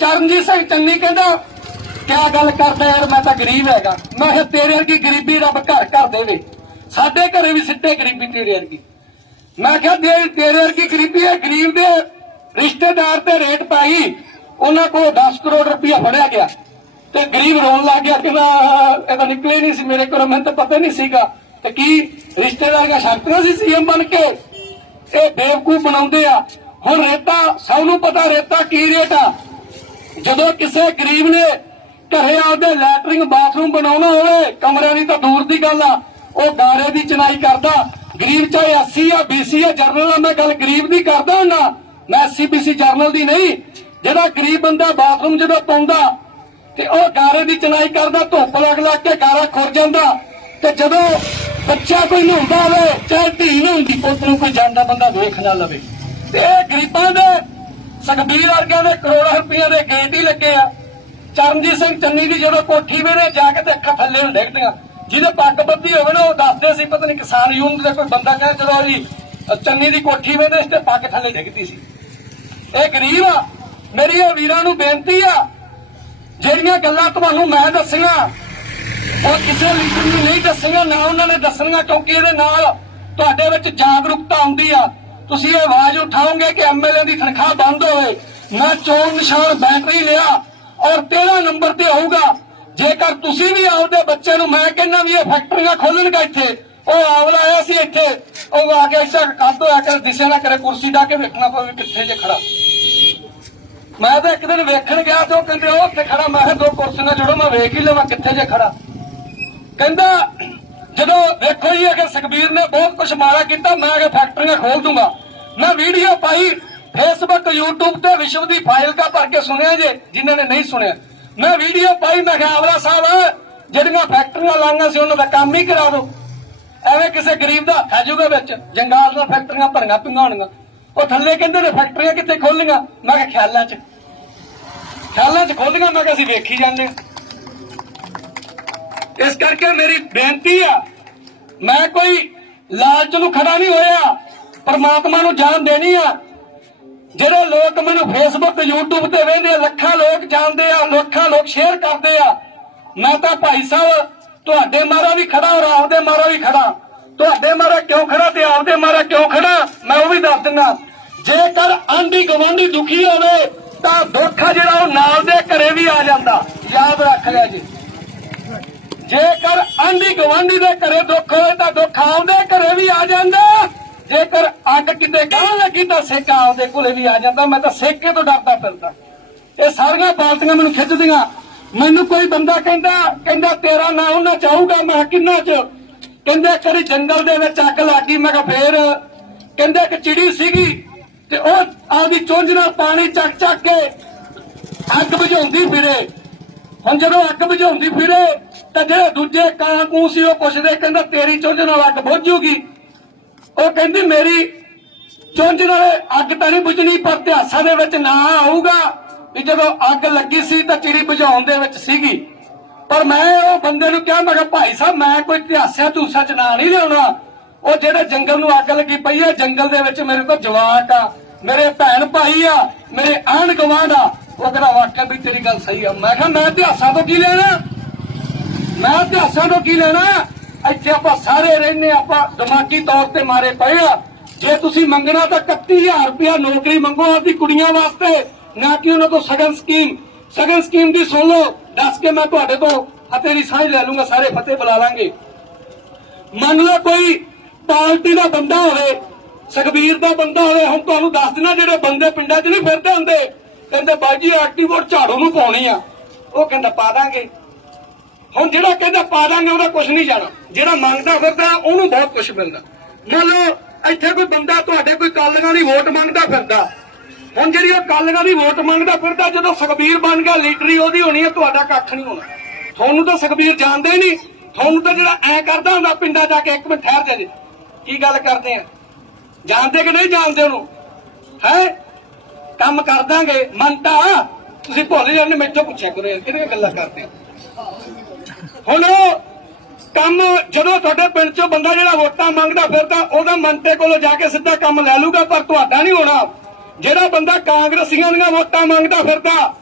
ਚਰਨਜੀਤ ਸਿੰਘ ਚੰਨੀ ਕਹਿੰਦਾ ਕਿਆ ਗੱਲ ਕਰਦਾ ਯਾਰ, ਮੈਂ ਤਾਂ ਗਰੀਬ ਹੈਗਾ। ਮੈਂ ਕਿਹਾ ਤੇਰੇ ਵਰਗੀ ਗਰੀਬੀ ਰੱਬ ਘਰ ਦੇਵੇ। ਸਾਡੇ ਘਰੇ ਵੀ ਸਿੱਟੇ ਗਰੀਬੀ ਤੇਰੇ ਵਰਗੀ। ਮੈਂ ਕਿਹਾ ਤੇਰੇ ਵਰਗੀ ਗਰੀਬੀ ਹੈ। ਗਰੀਬ ਦੇ ਰਿਸ਼ਤੇਦਾਰ ਤੇ ਰੇਟ ਪਾਈ, ਉਹਨਾਂ ਕੋਲ 10 ਕਰੋੜ ਰੁਪਇਆ ਫੜਿਆ ਗਿਆ ਤੇ ਗਰੀਬ ਰੋਣ ਲੱਗ ਗਿਆ। ਕਹਿੰਦਾ ਇਹ ਤਾਂ ਨਿਕਲੇ ਨਹੀਂ ਸੀ ਮੇਰੇ ਕੋਲ, ਮੈਨੂੰ ਤਾਂ ਪਤਾ ਨਹੀਂ ਸੀਗਾ। ਤੇ ਕੀ ਰਿਸ਼ਤੇਦਾਰੀਆਂ ਸ਼ਰਤਾਂ ਸੀ ਸੀਐਮ ਬਣ ਕੇ? ਇਹ ਬੇਵਕੂਫ ਬਣਾਉਂਦੇ ਆ। ਹੁਣ ਰੇਤਾ ਸਭ ਨੂੰ ਪਤਾ ਰੇਤਾ ਕੀ ਰੇਟ ਆ। ਜਦੋਂ ਕਿਸੇ ਗਰੀਬ ਨੇ ਘਰੇ ਆਪਦੇ ਲੈਟਰਿੰਗ ਬਾਥਰੂਮ ਬਣਾਉਣਾ ਹੋਵੇ, ਕਮਰਿਆਂ ਦੀ ਤਾਂ ਦੂਰ ਦੀ ਗੱਲ ਆ, ਉਹ ਗਾਰੇ ਦੀ ਚਨਾਈ ਕਰਦਾ। ਗਰੀਬ ਚਾਹੇ 80 ਆ, BC ਆ, ਜਰਨਲ ਆ। ਮੈਂ ਗੱਲ ਗਰੀਬ ਦੀ ਕਰਦਾ ਨਾ, ਮੈਂ SC BC ਜਰਨਲ ਦੀ ਨਹੀਂ। ਜਿਹੜਾ ਗਰੀਬ ਬੰਦਾ ਬਾਥਰੂਮ ਜਦੋਂ ਪਾਉਂਦਾ ਤੇ ਉਹ ਗਾਰੇ ਦੀ ਚਨਾਈ ਕਰਦਾ, ਧੁੱਪ ਲੱਗ ਕੇ ਗਾਰਾ ਖੁਰ ਜਾਂਦਾ। ਤੇ ਜਦੋਂ ਬੱਚਾ ਕੋਈ ਨਹਾਉਂਦਾ ਹੋਵੇ, ਚਾਹੇ ਧੀ ਨਹਾਉਂਦੀ, ਪੁੱਤ ਨੂੰ ਕੋਈ ਜਾਂਦਾ ਬੰਦਾ ਵੇਖ ਨਾ ਲਵੇ। ਤੇ ਇਹ ਗਰੀਬਾਂ ਦੇ ਸੁਖਬੀਰ ਵਰਗਿਆਂ ਦੇ ਕਰੋੜਾਂ ਰੁਪਈਆ ਦੇ ਗੇਟ ਹੀ ਲੱਗੇ ਆ। ਚਰਨਜੀਤ ਸਿੰਘ ਚੰਨੀ ਦੀ ਜਦੋਂ ਕੋਠੀ ਵੇਲੇ ਜਾ ਕੇ ਤੇ ਅੱਖਾਂ ਥੱਲੇ ਨੂੰ ਡਿੱਗਦੀਆਂ। ਜਿਹਦੇ ਪੱਗ ਬੱਧੀ ਹੋਵੇ ਨਾ ਉਹ ਦੱਸਦੇ ਸੀ, ਪਤਾ ਨਹੀਂ ਕਿਸਾਨ ਯੂਨੀਅਨ ਦੇ ਕੋਈ ਬੰਦਾ ਕਹਿੰਦਾ ਚਲੋ ਜੀ ਚੰਨੀ ਦੀ ਕੋਠੀ ਵੇਲੇ ਇਸ ਤੇ ਪੱਗ ਥੱਲੇ ਡਿੱਗਦੀ ਸੀ। ਇਹ ਗਰੀਬ ਆ। ਮੇਰੀ ਇਹ ਵੀਰਾਂ ਨੂੰ ਬੇਨਤੀ ਆ, ਜਿਹੜੀਆਂ ਗੱਲਾਂ ਤੁਹਾਨੂੰ ਮੈਂ ਦੱਸੀਆਂ ਉਹ ਕਿਸੇ ਲੀਡਰ ਨੂੰ ਨਹੀਂ ਦੱਸੀਆਂ, ਨਾ ਉਹਨਾਂ ਨੇ ਦੱਸਣੀਆਂ, ਕਿਉਂਕਿ ਇਹਦੇ ਨਾਲ ਤੁਹਾਡੇ ਵਿੱਚ ਜਾਗਰੂਕਤਾ ਆਉਂਦੀ ਆ। ਤੁਸੀਂ ਇਹ ਆਵਾਜ਼ ਉਠਾਓਗੇ ਕਿ ਐਮਐਲਏ ਦੀ ਤਨਖਾਹ ਬੰਦ ਹੋਵੇ। ਮੈਂ ਚੋਣ ਨਿਸ਼ਾਨ ਬੈਟਰੀ ਲਿਆ ਔਰ 13 ਨੰਬਰ ਤੇ ਆਊਗਾ। ਜੇਕਰ ਤੁਸੀਂ ਵੀ ਆਪਦੇ ਬੱਚੇ ਨੂੰ, ਮੈਂ ਕਹਿੰਦਾ ਵੀ ਇਹ ਫੈਕਟਰੀਆਂ ਖੋਲਣਗਾ ਇੱਥੇ। ਉਹ ਆਵਲਾ ਆਇਆ ਸੀ ਇੱਥੇ, ਉਹ ਆ ਕੇ ਇੱਥੇ ਕੱਦ ਹੋਇਆ ਕਰ ਦਿਸੇ ਨਾ ਕਰੇ, ਕੁਰਸੀ ਢਾ ਕੇ ਵੇਖਣਾ ਪਵੇ ਕਿੱਥੇ ਜੇ ਖੜਾ। ਮੈਂ ਤਾਂ ਇੱਕ ਦਿਨ ਵੇਖਣ ਗਿਆ ਤੇ ਉਹ ਕਹਿੰਦੇ ਉਹ ਉੱਥੇ ਖੜਾ। ਮੈਂ ਕਿਹਾ 2 ਕੁਰਸੀਆਂ ਜੋੜੋ, ਮੈਂ ਵੇਖ ਹੀ ਲਵਾਂ ਕਿੱਥੇ ਜੇ ਖੜਾ। ਕਹਿੰਦਾ ਜਦੋਂ ਵੇਖੋ ਜੀ ਅਗਰ ਸੁਖਬੀਰ ਨੇ ਬਹੁਤ ਕੁਝ ਮਾੜਾ ਕੀਤਾ, ਮੈਂ ਅਗਰ ਫੈਕਟਰੀਆਂ ਖੋਲ ਦੂੰਗਾ। ਮੈਂ ਵੀਡੀਓ ਪਾਈ ਫੇਸਬੁੱਕ YouTube ਤੇ ਵਿਸ਼ਵ ਦੀ ਫਾਈਲ ਕਾ ਭਰ ਕੇ ਸੁਣਿਆ ਜੇ, ਜਿਨ੍ਹਾਂ ਨੇ ਨਹੀਂ ਸੁਣਿਆ। ਮੈਂ ਵੀਡੀਓ ਪਾਈ, ਮੈਂ ਕਿਹਾ ਆਵਲਾ ਸਾਹਿਬ ਜਿਹੜੀਆਂ ਫੈਕਟਰੀਆਂ ਲਾਈਆਂ ਸੀ ਉਹਨਾਂ ਦਾ ਕੰਮ ਹੀ ਕਰਾ ਦਿਓ। ਐਵੇਂ ਕਿਸੇ ਗਰੀਬ ਦਾ ਹੱਥ ਆ ਜਾਊਗਾ ਵਿੱਚ। ਜੰਗਾਲ ਦੀਆਂ ਫੈਕਟਰੀਆਂ ਭਰੀਆਂ ਪਈਆਂ ਹੋਣਗੀਆਂ। ਉਹ ਥੱਲੇ ਕਹਿੰਦੇ ਨੇ ਫੈਕਟਰੀਆਂ ਕਿੱਥੇ ਖੋਲੀਆਂ? ਮੈਂ ਕਿਹਾ ਖਿਆਲਾਂ 'ਚ ਖੋਲੀਆਂ। ਮੈਂ ਕਿਹਾ ਅਸੀਂ ਵੇਖੀ ਜਾਂਦੇ। ਇਸ ਕਰਕੇ ਮੇਰੀ ਬੇਨਤੀ ਆ, ਮੈਂ ਕੋਈ ਲਾਲਚ ਨੂੰ ਖੜਾ ਨਹੀਂ ਹੋਇਆ, ਪਰਮਾਤਮਾ ਨੂੰ ਜਾਨ ਦੇਣੀ ਆ। ਜਿਹੜੇ ਲੋਕ ਮੈਨੂੰ ਫੇਸਬੁੱਕ YouTube ਤੇ ਵੇਖਦੇ ਆ, ਲੱਖਾਂ ਲੋਕ ਜਾਣਦੇ ਆ, ਲੱਖਾਂ ਲੋਕ ਸ਼ੇਅਰ ਕਰਦੇ ਆ। ਮੈਂ ਤਾਂ ਭਾਈ ਸਾਹਿਬ ਤੁਹਾਡੇ ਮਾਰਾ ਵੀ ਖੜਾ ਔਰ ਆਪਦੇ ਮਾਰਾ ਵੀ ਖੜਾ। ਤੁਹਾਡੇ ਮਾਰਾ ਕਿਉਂ ਖੜਾ ਤੇ ਆਪਦੇ ਮਾਰਾ ਕਿਉਂ ਖੜਾ, ਮੈਂ ਉਹ ਵੀ ਦੱਸ ਦਿੰਦਾ। ਜੇਕਰ ਆਂਢੀ ਗੁਆਂਢੀ ਦੁਖੀ ਹੋਵੇ ਤਾਂ ਦੁੱਖ ਆ ਜਿਹੜਾ ਉਹ ਨਾਲ ਦੇ ਘਰੇ ਵੀ ਆ ਜਾਂਦਾ। ਯਾਦ ਰੱਖ ਲਿਆ ਜੀ। ਜੇਕਰ ਆਂਢੀ ਗੁਆਂਢੀ ਦੇ ਘਰੇ ਦੁੱਖ ਹੋਵੇ ਤਾਂ ਦੁੱਖ ਆਪਦੇ ਘਰੇ ਵੀ ਆ ਜਾਂਦਾ। ਜੇਕਰ ਅੱਗ ਕਿਤੇ ਗਾਂ ਲੱਗੀ ਤਾਂ ਸੇਕਾ ਆਪਦੇ ਕੋਲੇ ਵੀ ਆ ਜਾਂਦਾ। ਮੈਂ ਤਾਂ ਸੇਕੇ ਤੋਂ ਡਰਦਾ ਫਿਰਦਾ। ਇਹ ਸਾਰੀਆਂ ਪਾਰਟੀਆਂ ਮੈਨੂੰ ਖਿੱਚਦੀਆਂ। ਮੈਨੂੰ ਕੋਈ ਬੰਦਾ ਕਹਿੰਦਾ ਤੇਰਾ ਨਾਂ ਉਹਨਾਂ ਚ ਆਊਗਾ। ਮੈਂ ਕਿੰਨਾ ਚ? ਕਹਿੰਦੇ ਕਰੀ ਜੰਗਲ ਦੇ ਵਿੱਚ ਅੱਗ ਲੱਗ ਗਈ। ਮੈਂ ਕਿਹਾ ਫੇਰ? ਕਹਿੰਦੇ ਇੱਕ ਚਿੜੀ ਸੀਗੀ ਤੇ ਉਹ ਆਪਦੀ ਚੁੰਝ ਨਾਲ ਪਾਣੀ ਚੱਕ ਕੇ ਅੱਗ ਬੁਝਾਉਂਦੀ ਫਿਰੇ। ਹੁਣ ਜਦੋਂ ਅੱਗ ਬੁਝਾਉਂਦੀ ਫਿਰੇ ਤਾਂ ਜਿਹੜੇ ਦੂਜੇ ਕਾਂ ਕੂੰ ਸੀ ਉਹ ਪੁੱਛਦੇ, ਕਹਿੰਦਾ ਤੇਰੀ ਚੁੰਝ ਨਾਲ ਅੱਗ ਬੁਝ ਜੂਗੀ? ਉਹ ਕਹਿੰਦੀ ਮੇਰੀ ਚੁੰਝ ਨਾਲ ਅੱਗ ਤਾਂ ਨਹੀਂ ਬੁਝਣੀ, ਪਰ ਇਤਿਹਾਸਾਂ ਦੇ ਵਿੱਚ ਨਾਂ ਆਊਗਾ ਵੀ ਜਦੋਂ ਅੱਗ ਲੱਗੀ ਸੀ ਤਾਂ ਚਿੜੀ ਬੁਝਾਉਣ ਦੇ ਵਿੱਚ ਸੀਗੀ। ਪਰ ਮੈਂ ਉਹ ਬੰਦੇ ਨੂੰ ਕਿਹਾ, ਮੈਂ ਕਿਹਾ ਭਾਈ ਸਾਹਿਬ ਮੈਂ ਕੋਈ ਇਤਿਹਾਸਿਆ ਤੂਸਾ ਚ ਨਾਂ ਨਹੀਂ ਲਿਆਉਣਾ। ਉਹ ਜਿਹੜੇ ਜੰਗਲ ਨੂੰ ਅੱਗ ਲੱਗੀ ਪਈ ਹੈ, ਜੰਗਲ ਦੇ ਵਿੱਚ ਮੇਰੇ ਕੋਲ ਜਵਾਕ ਆ, ਮੇਰੇ ਭੈਣ ਭਾਈ ਆ, ਮੇਰੇ ਆਂਢ ਗੁਆਂਢ ਆ। ਉਹ ਕਹਿੰਦਾ ਵਾਕਿਆ ਵੀ ਤੇਰੀ ਗੱਲ ਸਹੀ ਆ। ਮੈਂ ਕਿਹਾ ਮੈਂ ਇਤਿਹਾਸਾਂ ਤੋਂ ਕੀ ਲੈਣਾ? ਮੈਂ ਇਤਿਹਾਸਾਂ ਤੋਂ ਕੀ ਲੈਣਾ? ਇੱਥੇ ਆਪਾਂ ਸਾਰੇ ਰਹਿੰਦੇ, ਆਪਾਂ ਦਿਮਾਗੀ ਤੌਰ ਤੇ ਮਾਰੇ ਪਏ ਆ। ਜੇ ਤੁਸੀਂ ਮੰਗਣਾ ਤਾਂ 31,000 ਰੁਪਇਆ ਨੌਕਰੀ ਮੰਗੋ ਆਪਦੀ ਕੁੜੀਆਂ ਵਾਸਤੇ, ਨਾ ਕਿ ਉਹਨਾਂ ਤੋਂ ਸਗਨ ਸਕੀਮ। ਸਗਨ ਸਕੀਮ ਦੀ ਸੁਣ ਲਓ, ਦੱਸ ਕੇ ਮੈਂ ਤੁਹਾਡੇ ਤੋਂ ਫਤਿਹ ਦੀ ਸਾਂਝ ਲੈ ਲੂੰਗਾ, ਸਾਰੇ ਫਤਿਹ ਬੁਲਾ ਲਾਂਗੇ। ਮੰਨ ਲਓ ਕੋਈ ਪਾਰਟੀ ਦਾ ਬੰਦਾ ਹੋਵੇ, ਸੁਖਬੀਰ ਦਾ ਬੰਦਾ ਹੋਵੇ, ਹੁਣ ਤੁਹਾਨੂੰ ਦੱਸ ਦੇਣਾ ਜਿਹੜੇ ਬੰਦੇ ਪਿੰਡਾਂ 'ਚ ਨਹੀਂ ਫਿਰਦੇ ਹੁੰਦੇ, ਕਹਿੰਦੇ ਬਾਈ ਜੀ ਐਕਟਿਵ ਵੋਟ ਝਾੜੂ ਨੂੰ ਪਾਉਣੀ ਆ, ਉਹ ਕਹਿੰਦਾ ਪਾ ਦਾਂਗੇ। ਹੁਣ ਜਿਹੜਾ ਕਹਿੰਦਾ ਪਾ ਦਾਂਗੇ ਉਹਦਾ ਕੁਝ ਨਹੀਂ ਜਾਣਾ, ਜਿਹੜਾ ਮੰਗਦਾ ਫਿਰਦਾ ਉਹਨੂੰ ਬਹੁਤ ਕੁਝ ਮਿਲਦਾ। ਮੰਨ ਲਓ ਇੱਥੇ ਕੋਈ ਬੰਦਾ ਤੁਹਾਡੇ ਕੋਈ ਕਾਲੀਆਂ ਦੀ ਵੋਟ ਮੰਗਦਾ ਫਿਰਦਾ, ਹੁਣ ਜਿਹੜੀ ਉਹ ਕਾਲੀਆਂ ਦੀ ਵੋਟ ਮੰਗਦਾ ਫਿਰਦਾ, ਜਦੋਂ ਸੁਖਬੀਰ ਬਣ ਗਿਆ ਲੀਡਰੀ ਉਹਦੀ ਹੋਣੀ ਹੈ, ਤੁਹਾਡਾ ਕੱਖ ਨਹੀਂ ਹੋਣਾ। ਤੁਹਾਨੂੰ ਤਾਂ ਸੁਖਬੀਰ ਜਾਣਦੇ ਨਹੀਂ, ਤੁਹਾਨੂੰ ਤਾਂ ਜਿਹੜਾ ਐ ਕਰਦਾ ਹੁੰਦਾ ਪਿੰਡਾਂ ਜਾ ਕੇ, ਇੱਕ ਮਿੰਟ ਠਹਿਰ ਜਾ ਜੀ, ਕੀ ਗੱਲ ਕਰਦੇ ਆ, ਜਾਣਦੇ ਕਿ ਨਹੀਂ ਜਾਣਦੇ ਉਹਨੂੰ ਹੈ? ਕੰਮ ਕਰ ਦਾਂਗੇ ਮੰਨਤਾ, ਤੁਸੀਂ ਭੁੱਲ ਜਾਂਦੇ, ਮੈਥੋਂ ਪੁੱਛਿਆ ਕਰੋ ਯਾਰ ਕਿਹੜੀਆਂ ਗੱਲਾਂ ਕਰਦੇ ਆ। ਹੁਣ ਕੰਮ ਜਦੋਂ ਤੁਹਾਡੇ ਪਿੰਡ 'ਚੋਂ ਬੰਦਾ ਜਿਹੜਾ ਵੋਟਾਂ ਮੰਗਦਾ ਫਿਰਦਾ, ਉਹਦਾ ਮੰਤੇ ਕੋਲੋਂ ਜਾ ਕੇ ਸਿੱਧਾ ਕੰਮ ਲੈ ਲੂਗਾ, ਪਰ ਤੁਹਾਡਾ ਨਹੀਂ ਹੋਣਾ। ਜਿਹੜਾ ਬੰਦਾ ਕਾਂਗਰਸੀਆਂ ਦੀਆਂ ਵੋਟਾਂ ਮੰਗਦਾ ਫਿਰਦਾ,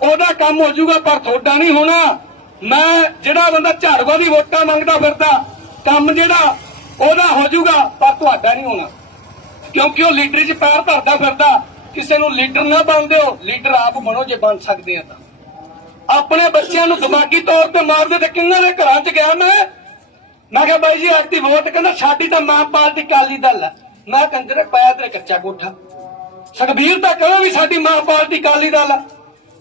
ਉਹਦਾ ਕੰਮ ਹੋ ਜਾਊਗਾ, ਪਰ ਤੁਹਾਡਾ ਨਹੀਂ ਹੋਣਾ। ਮੈਂ ਜਿਹੜਾ ਬੰਦਾ ਝਾੜੂਆਂ ਦੀ ਵੋਟਾਂ ਮੰਗਦਾ ਫਿਰਦਾ, ਕੰਮ ਜਿਹੜਾ ਉਹਦਾ ਹੋ ਜਾਊਗਾ, ਪਰ ਤੁਹਾਡਾ ਨਹੀਂ ਹੋਣਾ, ਕਿਉਂਕਿ ਉਹ ਲੀਡਰੀ 'ਚ ਪੈਰ ਧਰਦਾ ਫਿਰਦਾ। ਕਿਸੇ ਨੂੰ ਲੀਡਰ ਨਾ ਬਣ ਦਿਓ, ਲੀਡਰ ਆਪ ਬਣੋ ਜੇ ਬਣ ਸਕਦੇ ਆ ਤਾਂ। ਆਪਣੇ ਬੱਚਿਆਂ ਨੂੰ ਦਿਮਾਗੀ ਤੌਰ ਤੇ ਮਾਰਦੇ, ਤੇ ਕਿੰਨਾਂ ਦੇ ਘਰਾਂ 'ਚ ਗਿਆ ਮੈਂ ਕਿਹਾ ਬਾਈ ਜੀ ਅੱਜ ਦੀ ਵੋਟ, ਕਹਿੰਦਾ ਸਾਡੀ ਤਾਂ ਮਾਂ ਪਾਰਟੀ ਅਕਾਲੀ ਦਲ ਹੈ। ਮੈਂ ਕੰਜਰੇ ਪਾਇਆ ਤੇਰੇ ਕੱਚਾ ਕੋਠਾ। ਸੁਖਬੀਰ ਤਾਂ ਕਹੇ ਵੀ ਸਾਡੀ ਮਾਂ ਪਾਰਟੀ ਅਕਾਲੀ ਦਲ ਹੈ,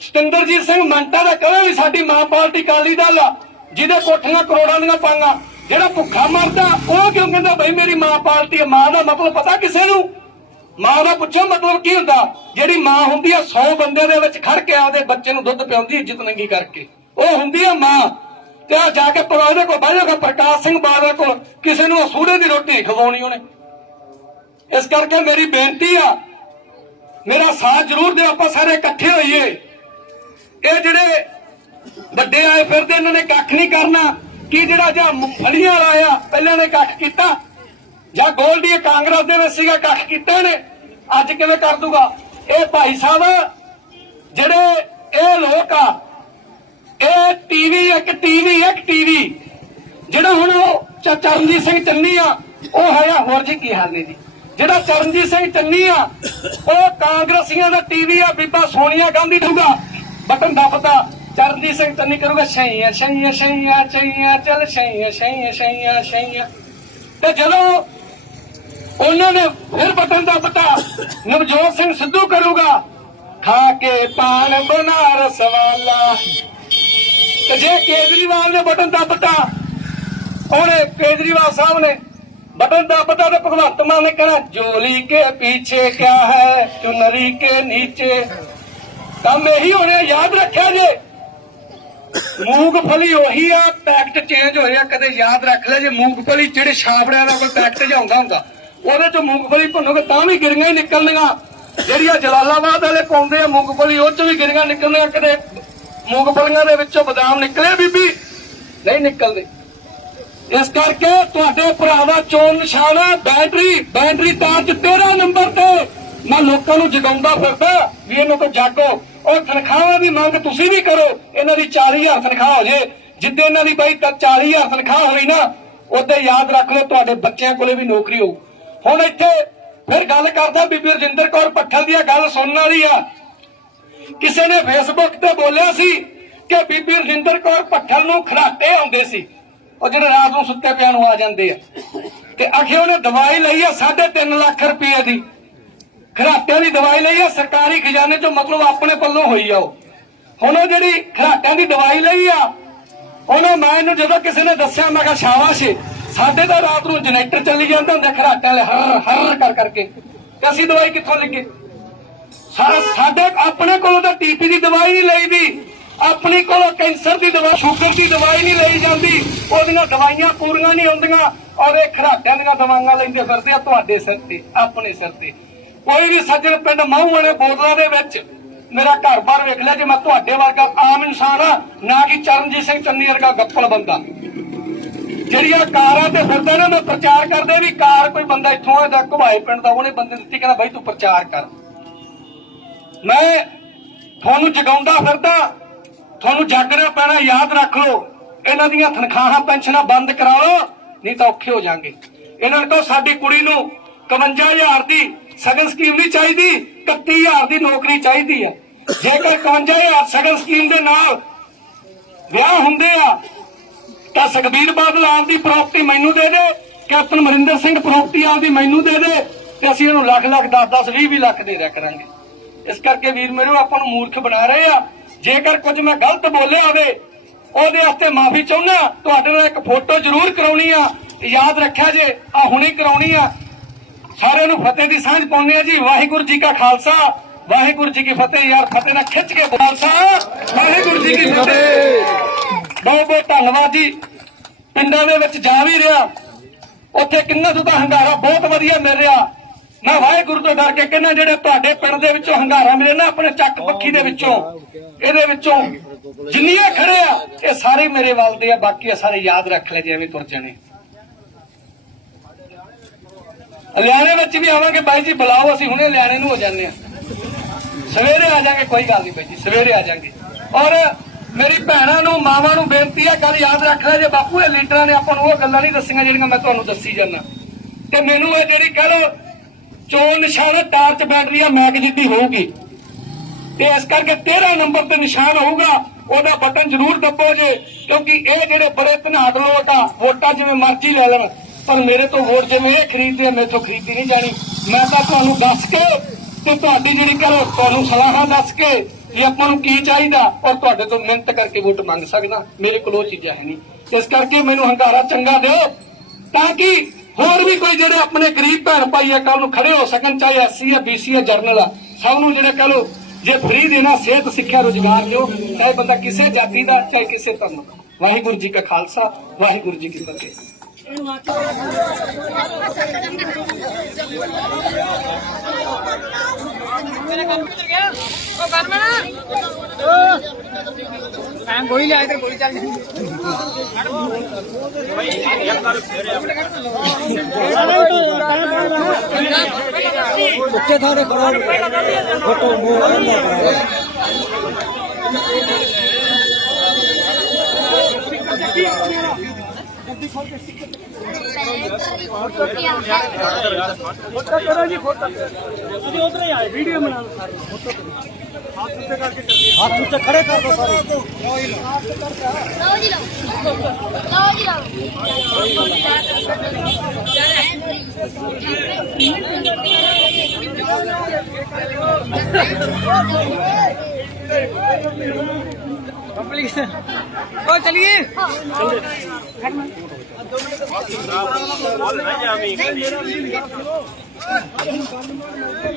ਸਤਿੰਦਰਜੀਤ ਸਿੰਘ ਮੰਟਾ ਦਾ ਕਹੇ ਵੀ ਸਾਡੀ ਮਾਂ ਪਾਰਟੀ ਅਕਾਲੀ ਦਲ ਆ, ਜਿਹਦੇ ਕੋਠੀਆਂ ਕਰੋੜਾਂ ਦੀਆਂ ਪਾਂਗਾ। ਜਿਹੜਾ ਭੁੱਖਾ ਮਰਦਾ ਉਹ ਕਿਉਂ ਕਹਿੰਦਾ ਬਈ ਮੇਰੀ ਮਾਂ ਪਾਰਟੀ ਹੈ? ਮਾਂ ਦਾ ਮਤਲਬ ਪਤਾ ਕਿਸੇ ਨੂੰ? ਮਾਂ ਦਾ ਪੁੱਛੋ ਮਤਲਬ ਕੀ ਹੁੰਦਾ? ਜਿਹੜੀ ਮਾਂ ਹੁੰਦੀ ਆ 100 ਬੰਦੇ ਦੇ ਵਿੱਚ ਖੜ ਕੇ ਆਪਦੇ ਬੱਚੇ ਨੂੰ ਦੁੱਧ ਪਿਆਉਂਦੀ ਇੱਜ਼ਤ ਨੰਗੀ ਕਰਕੇ, ਉਹ ਹੁੰਦੀ ਆ ਮਾਂ। ਤੇ ਆ ਜਾ ਕੇ ਉਹਦੇ ਕੋਲ ਬਹਿ ਜਾਊਗਾ ਪ੍ਰਕਾਸ਼ ਸਿੰਘ ਬਾਦਲ ਕੋਲ, ਕਿਸੇ ਨੂੰ ਅਸੂੜੇ ਦੀ ਰੋਟੀ ਖਵਾਉਣੀ ਉਹਨੇ। ਇਸ ਕਰਕੇ ਮੇਰੀ ਬੇਨਤੀ ਆ, ਮੇਰਾ ਸਾਥ ਜ਼ਰੂਰ ਦਿਓ, ਆਪਾਂ ਸਾਰੇ ਇਕੱਠੇ ਹੋਈਏ। ਇਹ ਜਿਹੜੇ ਵੱਡੇ ਆਏ ਫਿਰਦੇ ਇਹਨਾਂ ਨੇ ਕੱਖ ਨਹੀਂ ਕਰਨਾ। ਕੀ ਜਿਹੜਾ ਜਾਂ ਫੜੀਆਂ ਵਾਲਾ ਆ ਪਹਿਲਾਂ ਨੇ ਕੱਖ ਕੀਤਾ, ਜਾਂ ਗੋਲਡੀ ਕਾਂਗਰਸ ਦੇ ਵਿੱਚ ਸੀਗਾ ਕੱਖ ਕੀਤਾ ਨੇ, ਅੱਜ ਕਿਵੇਂ ਕਰ ਦੂਗਾ? ਇਹ ਭਾਈ ਸਾਹਿਬ ਜਿਹੜੇ ਇਹ ਲੋਕ ਆ, ਇਹ ਟੀਵੀ ਜਿਹੜਾ ਹੁਣ ਉਹ ਚਰਨਜੀਤ ਸਿੰਘ ਚੰਨੀ ਆ, ਉਹ ਹੈਗਾ ਹੋਰ ਜੀ ਕੀ ਹਾਲ ਨੇ ਜੀ। ਜਿਹੜਾ ਚਰਨਜੀਤ ਸਿੰਘ ਚੰਨੀ ਆ ਉਹ ਕਾਂਗਰਸੀਆਂ ਦਾ ਟੀਵੀ ਆ। ਬੀਬਾ ਸੋਨੀਆ ਗਾਂਧੀ ਦੂਗਾ ਬਟਨ ਦੱਬਦਾ, ਚਰਨਜੀਤ ਸਿੰਘ ਚੰਨੀ ਕਰੂਗਾ ਸ਼ਈਆਂ ਸ਼ਈਆਂ ਸ਼ਈਆਂ ਸ਼ਈਆਂ ਚੱਲ ਸ਼ਈਆਂ ਸ਼ਈਆਂ ਸ਼ਈਆਂ ਸ਼ਈਆਂ। ਤੇ ਜਦੋਂ ਉਹਨਾਂ ਨੇ ਫਿਰ ਬਟਨ ਦੱਬਤਾ, ਨਵਜੋਤ ਸਿੰਘ ਸਿੱਧੂ ਕਰੂਗਾ ਖਾ ਕੇ ਪਾਨ ਬਨਾਰਸ ਵਾਲਾ। ਤੇ ਜੇ ਕੇਜਰੀਵਾਲ ਨੇ ਬਟਨ ਦੱਬਤਾ, ਉਹਨੇ ਕੇਜਰੀਵਾਲ ਸਾਹਿਬ ਨੇ बटन दबता तो भगवंत मान ने कहना जोली के पीछे क्या है चुनरी के नीचे। काम यही होने, याद रखा जे। मूंगफली ओही आ, पैकेट चेंज होया, कदे याद रख ले जे। मूंगफली जेड़े छाबड़िया का कोई पैकेट जाऊंगा हुंदा, ओहदे चों मूंगफली भुनोगे तां भी गिरियां ही निकलणियां। ਜਿਹੜੀਆਂ ਜਲਾਲਾਬਾਦ ਵਾਲੇ ਪਾਉਂਦੇ ਆ मूंगफली, ਉਹ ਚ ਵੀ ਗਿਰੀਆਂ ਨਿਕਲਣੀਆਂ। ਕਦੇ मूंगफलियां ਦੇ ਵਿੱਚੋਂ ਬਦਾਮ ਨਿਕਲੇ ਬੀਬੀ? ਨਹੀਂ ਨਿਕਲਦੇ। ਇਸ ਕਰਕੇ ਤੁਹਾਡੇ ਭਰਾ ਦਾ ਚੋਣ ਨਿਸ਼ਾਨ ਹੈ ਬੈਟਰੀ ਤਾਰ 'ਚ 13 ਨੰਬਰ ਤੇ। ਮੈਂ ਲੋਕਾਂ ਨੂੰ ਜਗਾਉਂਦਾ ਫਿਰਦਾ ਵੀ ਇਹਨਾਂ ਤੋਂ ਜਾਗੋ। ਔਰ ਤਨਖਾਹਾਂ ਦੀ ਮੰਗ ਤੁਸੀਂ ਵੀ ਕਰੋ, ਇਹਨਾਂ ਦੀ 40,000 ਤਨਖਾਹ ਹੋ ਜੇ। ਜਿੱਦੇ ਇਹਨਾਂ ਦੀ ਬਾਈ 40,000 ਤਨਖਾਹ ਹੋਈ ਨਾ, ਉਹਦੇ ਯਾਦ ਰੱਖ ਲਓ ਤੁਹਾਡੇ ਬੱਚਿਆਂ ਕੋਲੇ ਵੀ ਨੌਕਰੀ ਹੋਊ। ਹੁਣ ਇੱਥੇ ਫਿਰ ਗੱਲ ਕਰਦਾ ਬੀਬੀ ਰਜਿੰਦਰ ਕੌਰ ਭੱਠਲ ਦੀ ਗੱਲ ਸੁਣਨ ਵਾਲੀ ਆ। ਕਿਸੇ ਨੇ ਫੇਸਬੁੱਕ ਤੇ ਬੋਲਿਆ ਸੀ ਕਿ ਬੀਬੀ ਰਜਿੰਦਰ ਕੌਰ ਭੱਠਲ ਨੂੰ ਖਰਾਟੇ ਆਉਂਦੇ ਸੀ, ਉਹ ਜਿਹੜੇ ਰਾਤ ਨੂੰ ਸੁੱਤੇ ਪਿਆ ਨੂੰ ਆ ਜਾਂਦੇ ਆ। ਤੇ ਆਖੇ ਉਹਨੇ ਦਵਾਈ ਲਈ ਆ 3.5 ਲੱਖ ਰੁਪਏ ਦੀ, ਖਰਾਟਿਆਂ ਦੀ ਦਵਾਈ ਲਈ ਆ ਸਰਕਾਰੀ ਖਜ਼ਾਨੇ ਚੋਂ, ਮਤਲਬ ਆਪਣੇ ਪੱਲੋਂ ਹੋਈ ਆ ਉਹ। ਹੁਣ ਉਹ ਜਿਹੜੀ ਖਰਾਟਿਆਂ ਦੀ ਦਵਾਈ ਲਈ ਆ, ਉਹਨੂੰ ਮੈਂ ਜਦੋਂ ਕਿਸੇ ਨੇ ਦੱਸਿਆ, ਮੈਂ ਕਿਹਾ ਸ਼ਾਬਾਸ਼। ਸਾਡੇ ਤਾਂ ਰਾਤ ਨੂੰ ਜਨਰੇਟਰ ਚੱਲੀ ਜਾਂਦਾ ਹੁੰਦਾ ਖਰਾਟਿਆਂ ਵਾਲੇ ਹਰ ਹਰ ਕਰ ਕਰਕੇ, ਤੇ ਅਸੀਂ ਦਵਾਈ ਕਿੱਥੋਂ ਲੱਗੇ? ਸਾਡੇ ਆਪਣੇ ਕੋਲੋਂ ਤਾਂ ਟੀਪੀ ਦੀ ਦਵਾਈ ਨਹੀਂ ਲਈਦੀ, ਆਪਣੀ ਕੋਲੋਂ ਕੈਂਸਰ ਦੀ ਦਵਾਈ, ਸ਼ੂਗਰ ਦੀ ਦਵਾਈ ਨਹੀਂ ਲਈ ਜਾਂਦੀ, ਉਹਦੀਆਂ ਦਵਾਈਆਂ ਪੂਰੀਆਂ ਨਹੀਂ ਹੁੰਦੀਆਂ। ਔਰ ਇਹ ਖਰਾਟਿਆਂ ਦੀਆਂ ਦਵਾਈਆਂ ਲੈਂਦੇ ਫਿਰਦੇ ਆ ਤੁਹਾਡੇ ਸਿਰ ਤੇ, ਆਪਣੇ ਸਿਰ ਤੇ। ਕੋਈ ਵੀ ਸੱਜਣ ਪਿੰਡ ਮਾਹੂ ਵਾਲੇ ਬੋਤਲਾਂ ਦੇ ਵਿੱਚ ਮੇਰਾ ਘਰ-ਬਾਰ ਵੇਖ ਲਿਆ ਜੇ ਮੈਂ ਤੁਹਾਡੇ ਵਰਗਾ ਆਮ ਇਨਸਾਨ ਆ, ਨਾ ਕਿ ਚਰਨਜੀਤ ਸਿੰਘ ਚੰਨੀ ਵਰਗਾ ਗੱਪਲ ਬੰਦਾ। ਜਿਹੜੀਆਂ ਕਾਰਾਂ ਤੇ ਫਿਰਦੇ ਨੇ, ਮੈਂ ਪ੍ਰਚਾਰ ਕਰਦੇ ਵੀ ਕਾਰ ਕੋਈ ਬੰਦਾ ਇੱਥੋਂ ਆਇਆ ਘੁਮਾਏ ਪਿੰਡ ਦਾ, ਉਹਨੇ ਬੰਦੇ ਦਿੱਤੀ, ਕਹਿੰਦਾ ਬਾਈ ਤੂੰ ਪ੍ਰਚਾਰ ਕਰ। ਮੈਂ ਤੁਹਾਨੂੰ ਜਗਾਉਂਦਾ ਫਿਰਦਾ, ਤੁਹਾਨੂੰ ਜਾਗਣਾ ਪੈਣਾ। ਯਾਦ ਰੱਖ ਲਓ, ਇਹਨਾਂ ਦੀਆਂ ਤਨਖਾਹਾਂ ਪੈਨਸ਼ਨਾਂ ਬੰਦ ਕਰਾ ਲਓ, ਨਹੀਂ ਤਾਂ ਔਖੇ ਹੋ ਜਾਣਗੇ। ਇਹਨਾਂ ਨੂੰ ਕਹੋ ਸਾਡੀ ਕੁੜੀ ਨੂੰ 51,000 ਦੀ ਸਗਨ ਸਕੀਮ ਨਹੀਂ ਚਾਹੀਦੀ, 31,000 ਦੀ ਨੌਕਰੀ ਚਾਹੀਦੀ ਹੈ। ਜੇਕਰ 51,000 ਸਗਨ ਸਕੀਮ ਦੇ ਨਾਲ ਵਿਆਹ ਹੁੰਦੇ ਆ ਤਾਂ ਸੁਖਬੀਰ ਬਾਦਲ ਆਪਦੀ ਪ੍ਰਾਪਰਟੀ ਮੈਨੂੰ ਦੇ ਦੇ, ਕੈਪਟਨ ਅਮਰਿੰਦਰ ਸਿੰਘ ਪ੍ਰਾਪਰਟੀ ਆਪਦੀ ਮੈਨੂੰ ਦੇ ਦੇ ਤੇ ਅਸੀਂ ਇਹਨੂੰ ਲੱਖ ਲੱਖ 10-10 20 ਲੱਖ ਦੇ ਦਿਆ ਕਰਾਂਗੇ। ਇਸ ਕਰਕੇ ਵੀਰ ਮੇਰੇ ਆਪਾਂ ਨੂੰ ਮੂਰਖ ਬਣਾ ਰਹੇ ਆ। ਜੇਕਰ ਕੁਝ ਮੈਂ ਗਲਤ ਬੋਲਿਆ ਹੋਵੇ ਉਹਦੇ ਵਾਸਤੇ ਮਾਫੀ ਚਾਹੁੰਦਾ। ਤੁਹਾਡੇ ਨਾਲ ਇੱਕ ਫੋਟੋ ਜ਼ਰੂਰ ਕਰਾਉਣੀ ਆ, ਯਾਦ ਰੱਖਿਆ ਜੇ ਆ ਹੁਣੇ ਕਰਾਉਣੀ ਆ। ਸਾਰਿਆਂ ਨੂੰ ਫਤਿਹ ਦੀ ਸਾਂਝ ਪਾਉਂਦੇ ਆ ਜੀ। ਵਾਹਿਗੁਰੂ ਜੀ ਕਾ ਖਾਲਸਾ, ਵਾਹਿਗੁਰੂ ਜੀ ਕੀ ਫਤਿਹ। ਯਾਰ ਫਤਿਹ ਨਾਲ ਖਿੱਚ ਕੇ ਖਾਲਸਾ, ਵਾਹਿਗੁਰੂ ਜੀ ਕੀ ਫਤਿਹ। ਬਹੁਤ ਬਹੁਤ ਧੰਨਵਾਦ ਜੀ। ਪਿੰਡਾਂ ਦੇ ਵਿੱਚ ਜਾ ਵੀ ਰਿਹਾ, ਉੱਥੇ ਕਿੰਨਾ ਤੋਂ ਤਾਂ ਹੰਗਾਰਾ ਬਹੁਤ ਵਧੀਆ ਮਿਲ ਰਿਹਾ। ਮੈਂ ਵਾਹਿਗੁਰੂ ਤੋਂ ਡਰ ਕੇ ਕਹਿੰਦਾ ਜਿਹੜੇ ਤੁਹਾਡੇ ਪਿੰਡ ਦੇ ਵਿੱਚੋਂ ਹੰਗਾਰਾ ਮਿਲੇ ਨਾ ਆਪਣੇ ਚੱਕ ਪੱਖੀ ਦੇ ਵਿੱਚੋਂ, ਇਹਦੇ ਵਿੱਚੋਂ ਜਿੰਨੀਆਂ ਖੜੇ ਆ ਇਹ ਸਾਰੇ ਮੇਰੇ ਵੱਲ ਦੇ ਆ। ਬਾਕੀ ਸਾਰੇ ਯਾਦ ਰੱਖ ਲੈ ਜਿਵੇਂ ਤੁਰ ਜਾਣੇ। ਲਿਆਣੇ ਵਿੱਚ ਵੀ ਆਵਾਂਗੇ ਬਾਈ ਜੀ, ਬੁਲਾਓ ਅਸੀਂ ਹੁਣੇ ਲਿਆਣੇ ਨੂੰ ਹੋ ਜਾਂਦੇ ਆ। ਸਵੇਰੇ ਆ ਜਾਾਂਗੇ, ਕੋਈ ਗੱਲ ਨਹੀਂ ਬਾਈ ਜੀ, ਸਵੇਰੇ ਆ ਜਾਾਂਗੇ। ਔਰ ਮੇਰੀ ਭੈਣਾਂ ਨੂੰ ਮਾਵਾਂ ਨੂੰ ਬੇਨਤੀ ਹੈ, ਗੱਲ ਯਾਦ ਰੱਖ ਲੈ ਜੇ ਬਾਪੂ ਇਹ ਲੀਡਰਾਂ ਨੇ ਆਪਾਂ ਨੂੰ ਉਹ ਗੱਲਾਂ ਨਹੀਂ ਦੱਸੀਆਂ ਜਿਹੜੀਆਂ ਮੈਂ ਤੁਹਾਨੂੰ ਦੱਸੀ ਜਾਂਦਾ। ਤੇ ਮੈਨੂੰ ਇਹ ਜਿਹੜੀ ਕਹਿ ਲੋ ਚੋਣ ਨਿਸ਼ਾਨ ਟਾਰਚ ਬੈਟਰੀ ਆ ਮੈਕ ਜਿੱਦੀ ਹੋਊਗੀ ਤੇ ਇਸ ਕਰਕੇ 13 ਨੰਬਰ ਤੇ ਨਿਸ਼ਾਨ ਹੋਊਗਾ, ਉਹਦਾ ਬਟਨ ਜ਼ਰੂਰ ਦੱਬੋ ਜੇ। ਕਿਉਂਕਿ ਇਹ ਜਿਹੜੇ ਬੜੇ ਧਨਾੜ ਲੋਟ ਆ ਵੋਟਾਂ ਜਿਵੇਂ ਮਰਜ਼ੀ ਲੈ ਲੈਣ, ਪਰ ਮੇਰੇ ਤੋਂ ਵੋਟ ਜਿਵੇਂ ਇਹ ਖਰੀਦਦੇ ਆ ਮੈਥੋਂ ਖਰੀਦੀ ਨਹੀਂ ਜਾਣੀ। ਮੈਂ ਤਾਂ ਤੁਹਾਨੂੰ ਦੱਸ ਕੇ ਤੇ ਤੁਹਾਡੀ ਜਿਹੜੀ ਕਰੋ ਤੁਹਾਨੂੰ ਸਲਾਹਾਂ ਦੱਸ ਕੇ ਵੀ ਆਪਾਂ ਨੂੰ ਕੀ ਚਾਹੀਦਾ ਔਰ ਤੁਹਾਡੇ ਤੋਂ ਮਿਹਨਤ ਕਰਕੇ ਵੋਟ ਮੰਗ ਸਕਦਾ। ਮੇਰੇ ਕੋਲ ਉਹ ਚੀਜ਼ਾਂ ਹੈ ਨਹੀਂ। ਇਸ ਕਰਕੇ ਮੈਨੂੰ ਹੰਕਾਰਾ ਚੰਗਾ ਦਿਓ ਤਾਂ ਕਿ ਹੋਰ ਵੀ ਕੋਈ ਜਿਹੜੇ ਆਪਣੇ ਗਰੀਬ ਭੈਣ ਭਾਈ ਆ ਕੱਲ ਨੂੰ ਖੜੇ ਹੋ ਸਕਣ, ਚਾਹੇ ਐਸਸੀ ਆ BC ਆ ਜਰਨਲ ਆ, ਸਭ ਨੂੰ ਜਿਹੜੇ ਕਹ ਲੋ ਜੇ ਫ੍ਰੀ ਦੇਣਾ ਸਿਹਤ ਸਿੱਖਿਆ ਰੋਜ਼ਗਾਰ ਦਿਓ, ਚਾਹੇ ਬੰਦਾ ਕਿਸੇ ਜਾਤੀ ਦਾ ਚਾਹੇ ਕਿਸੇ ਧਰਮ ਦਾ। ਵਾਹਿਗੁਰੂ ਜੀ ਕਾ ਖਾਲਸਾ, ਵਾਹਿਗੁਰੂ ਜੀ ਕੀ ਫਤਿਹ। गोली लिया इधर, गोली चल बच्चे थारे फोटो उधर ही आए वीडियो बना लो सारे फोटो हाथ ऊंचे खड़े कर दो सारे। चलिए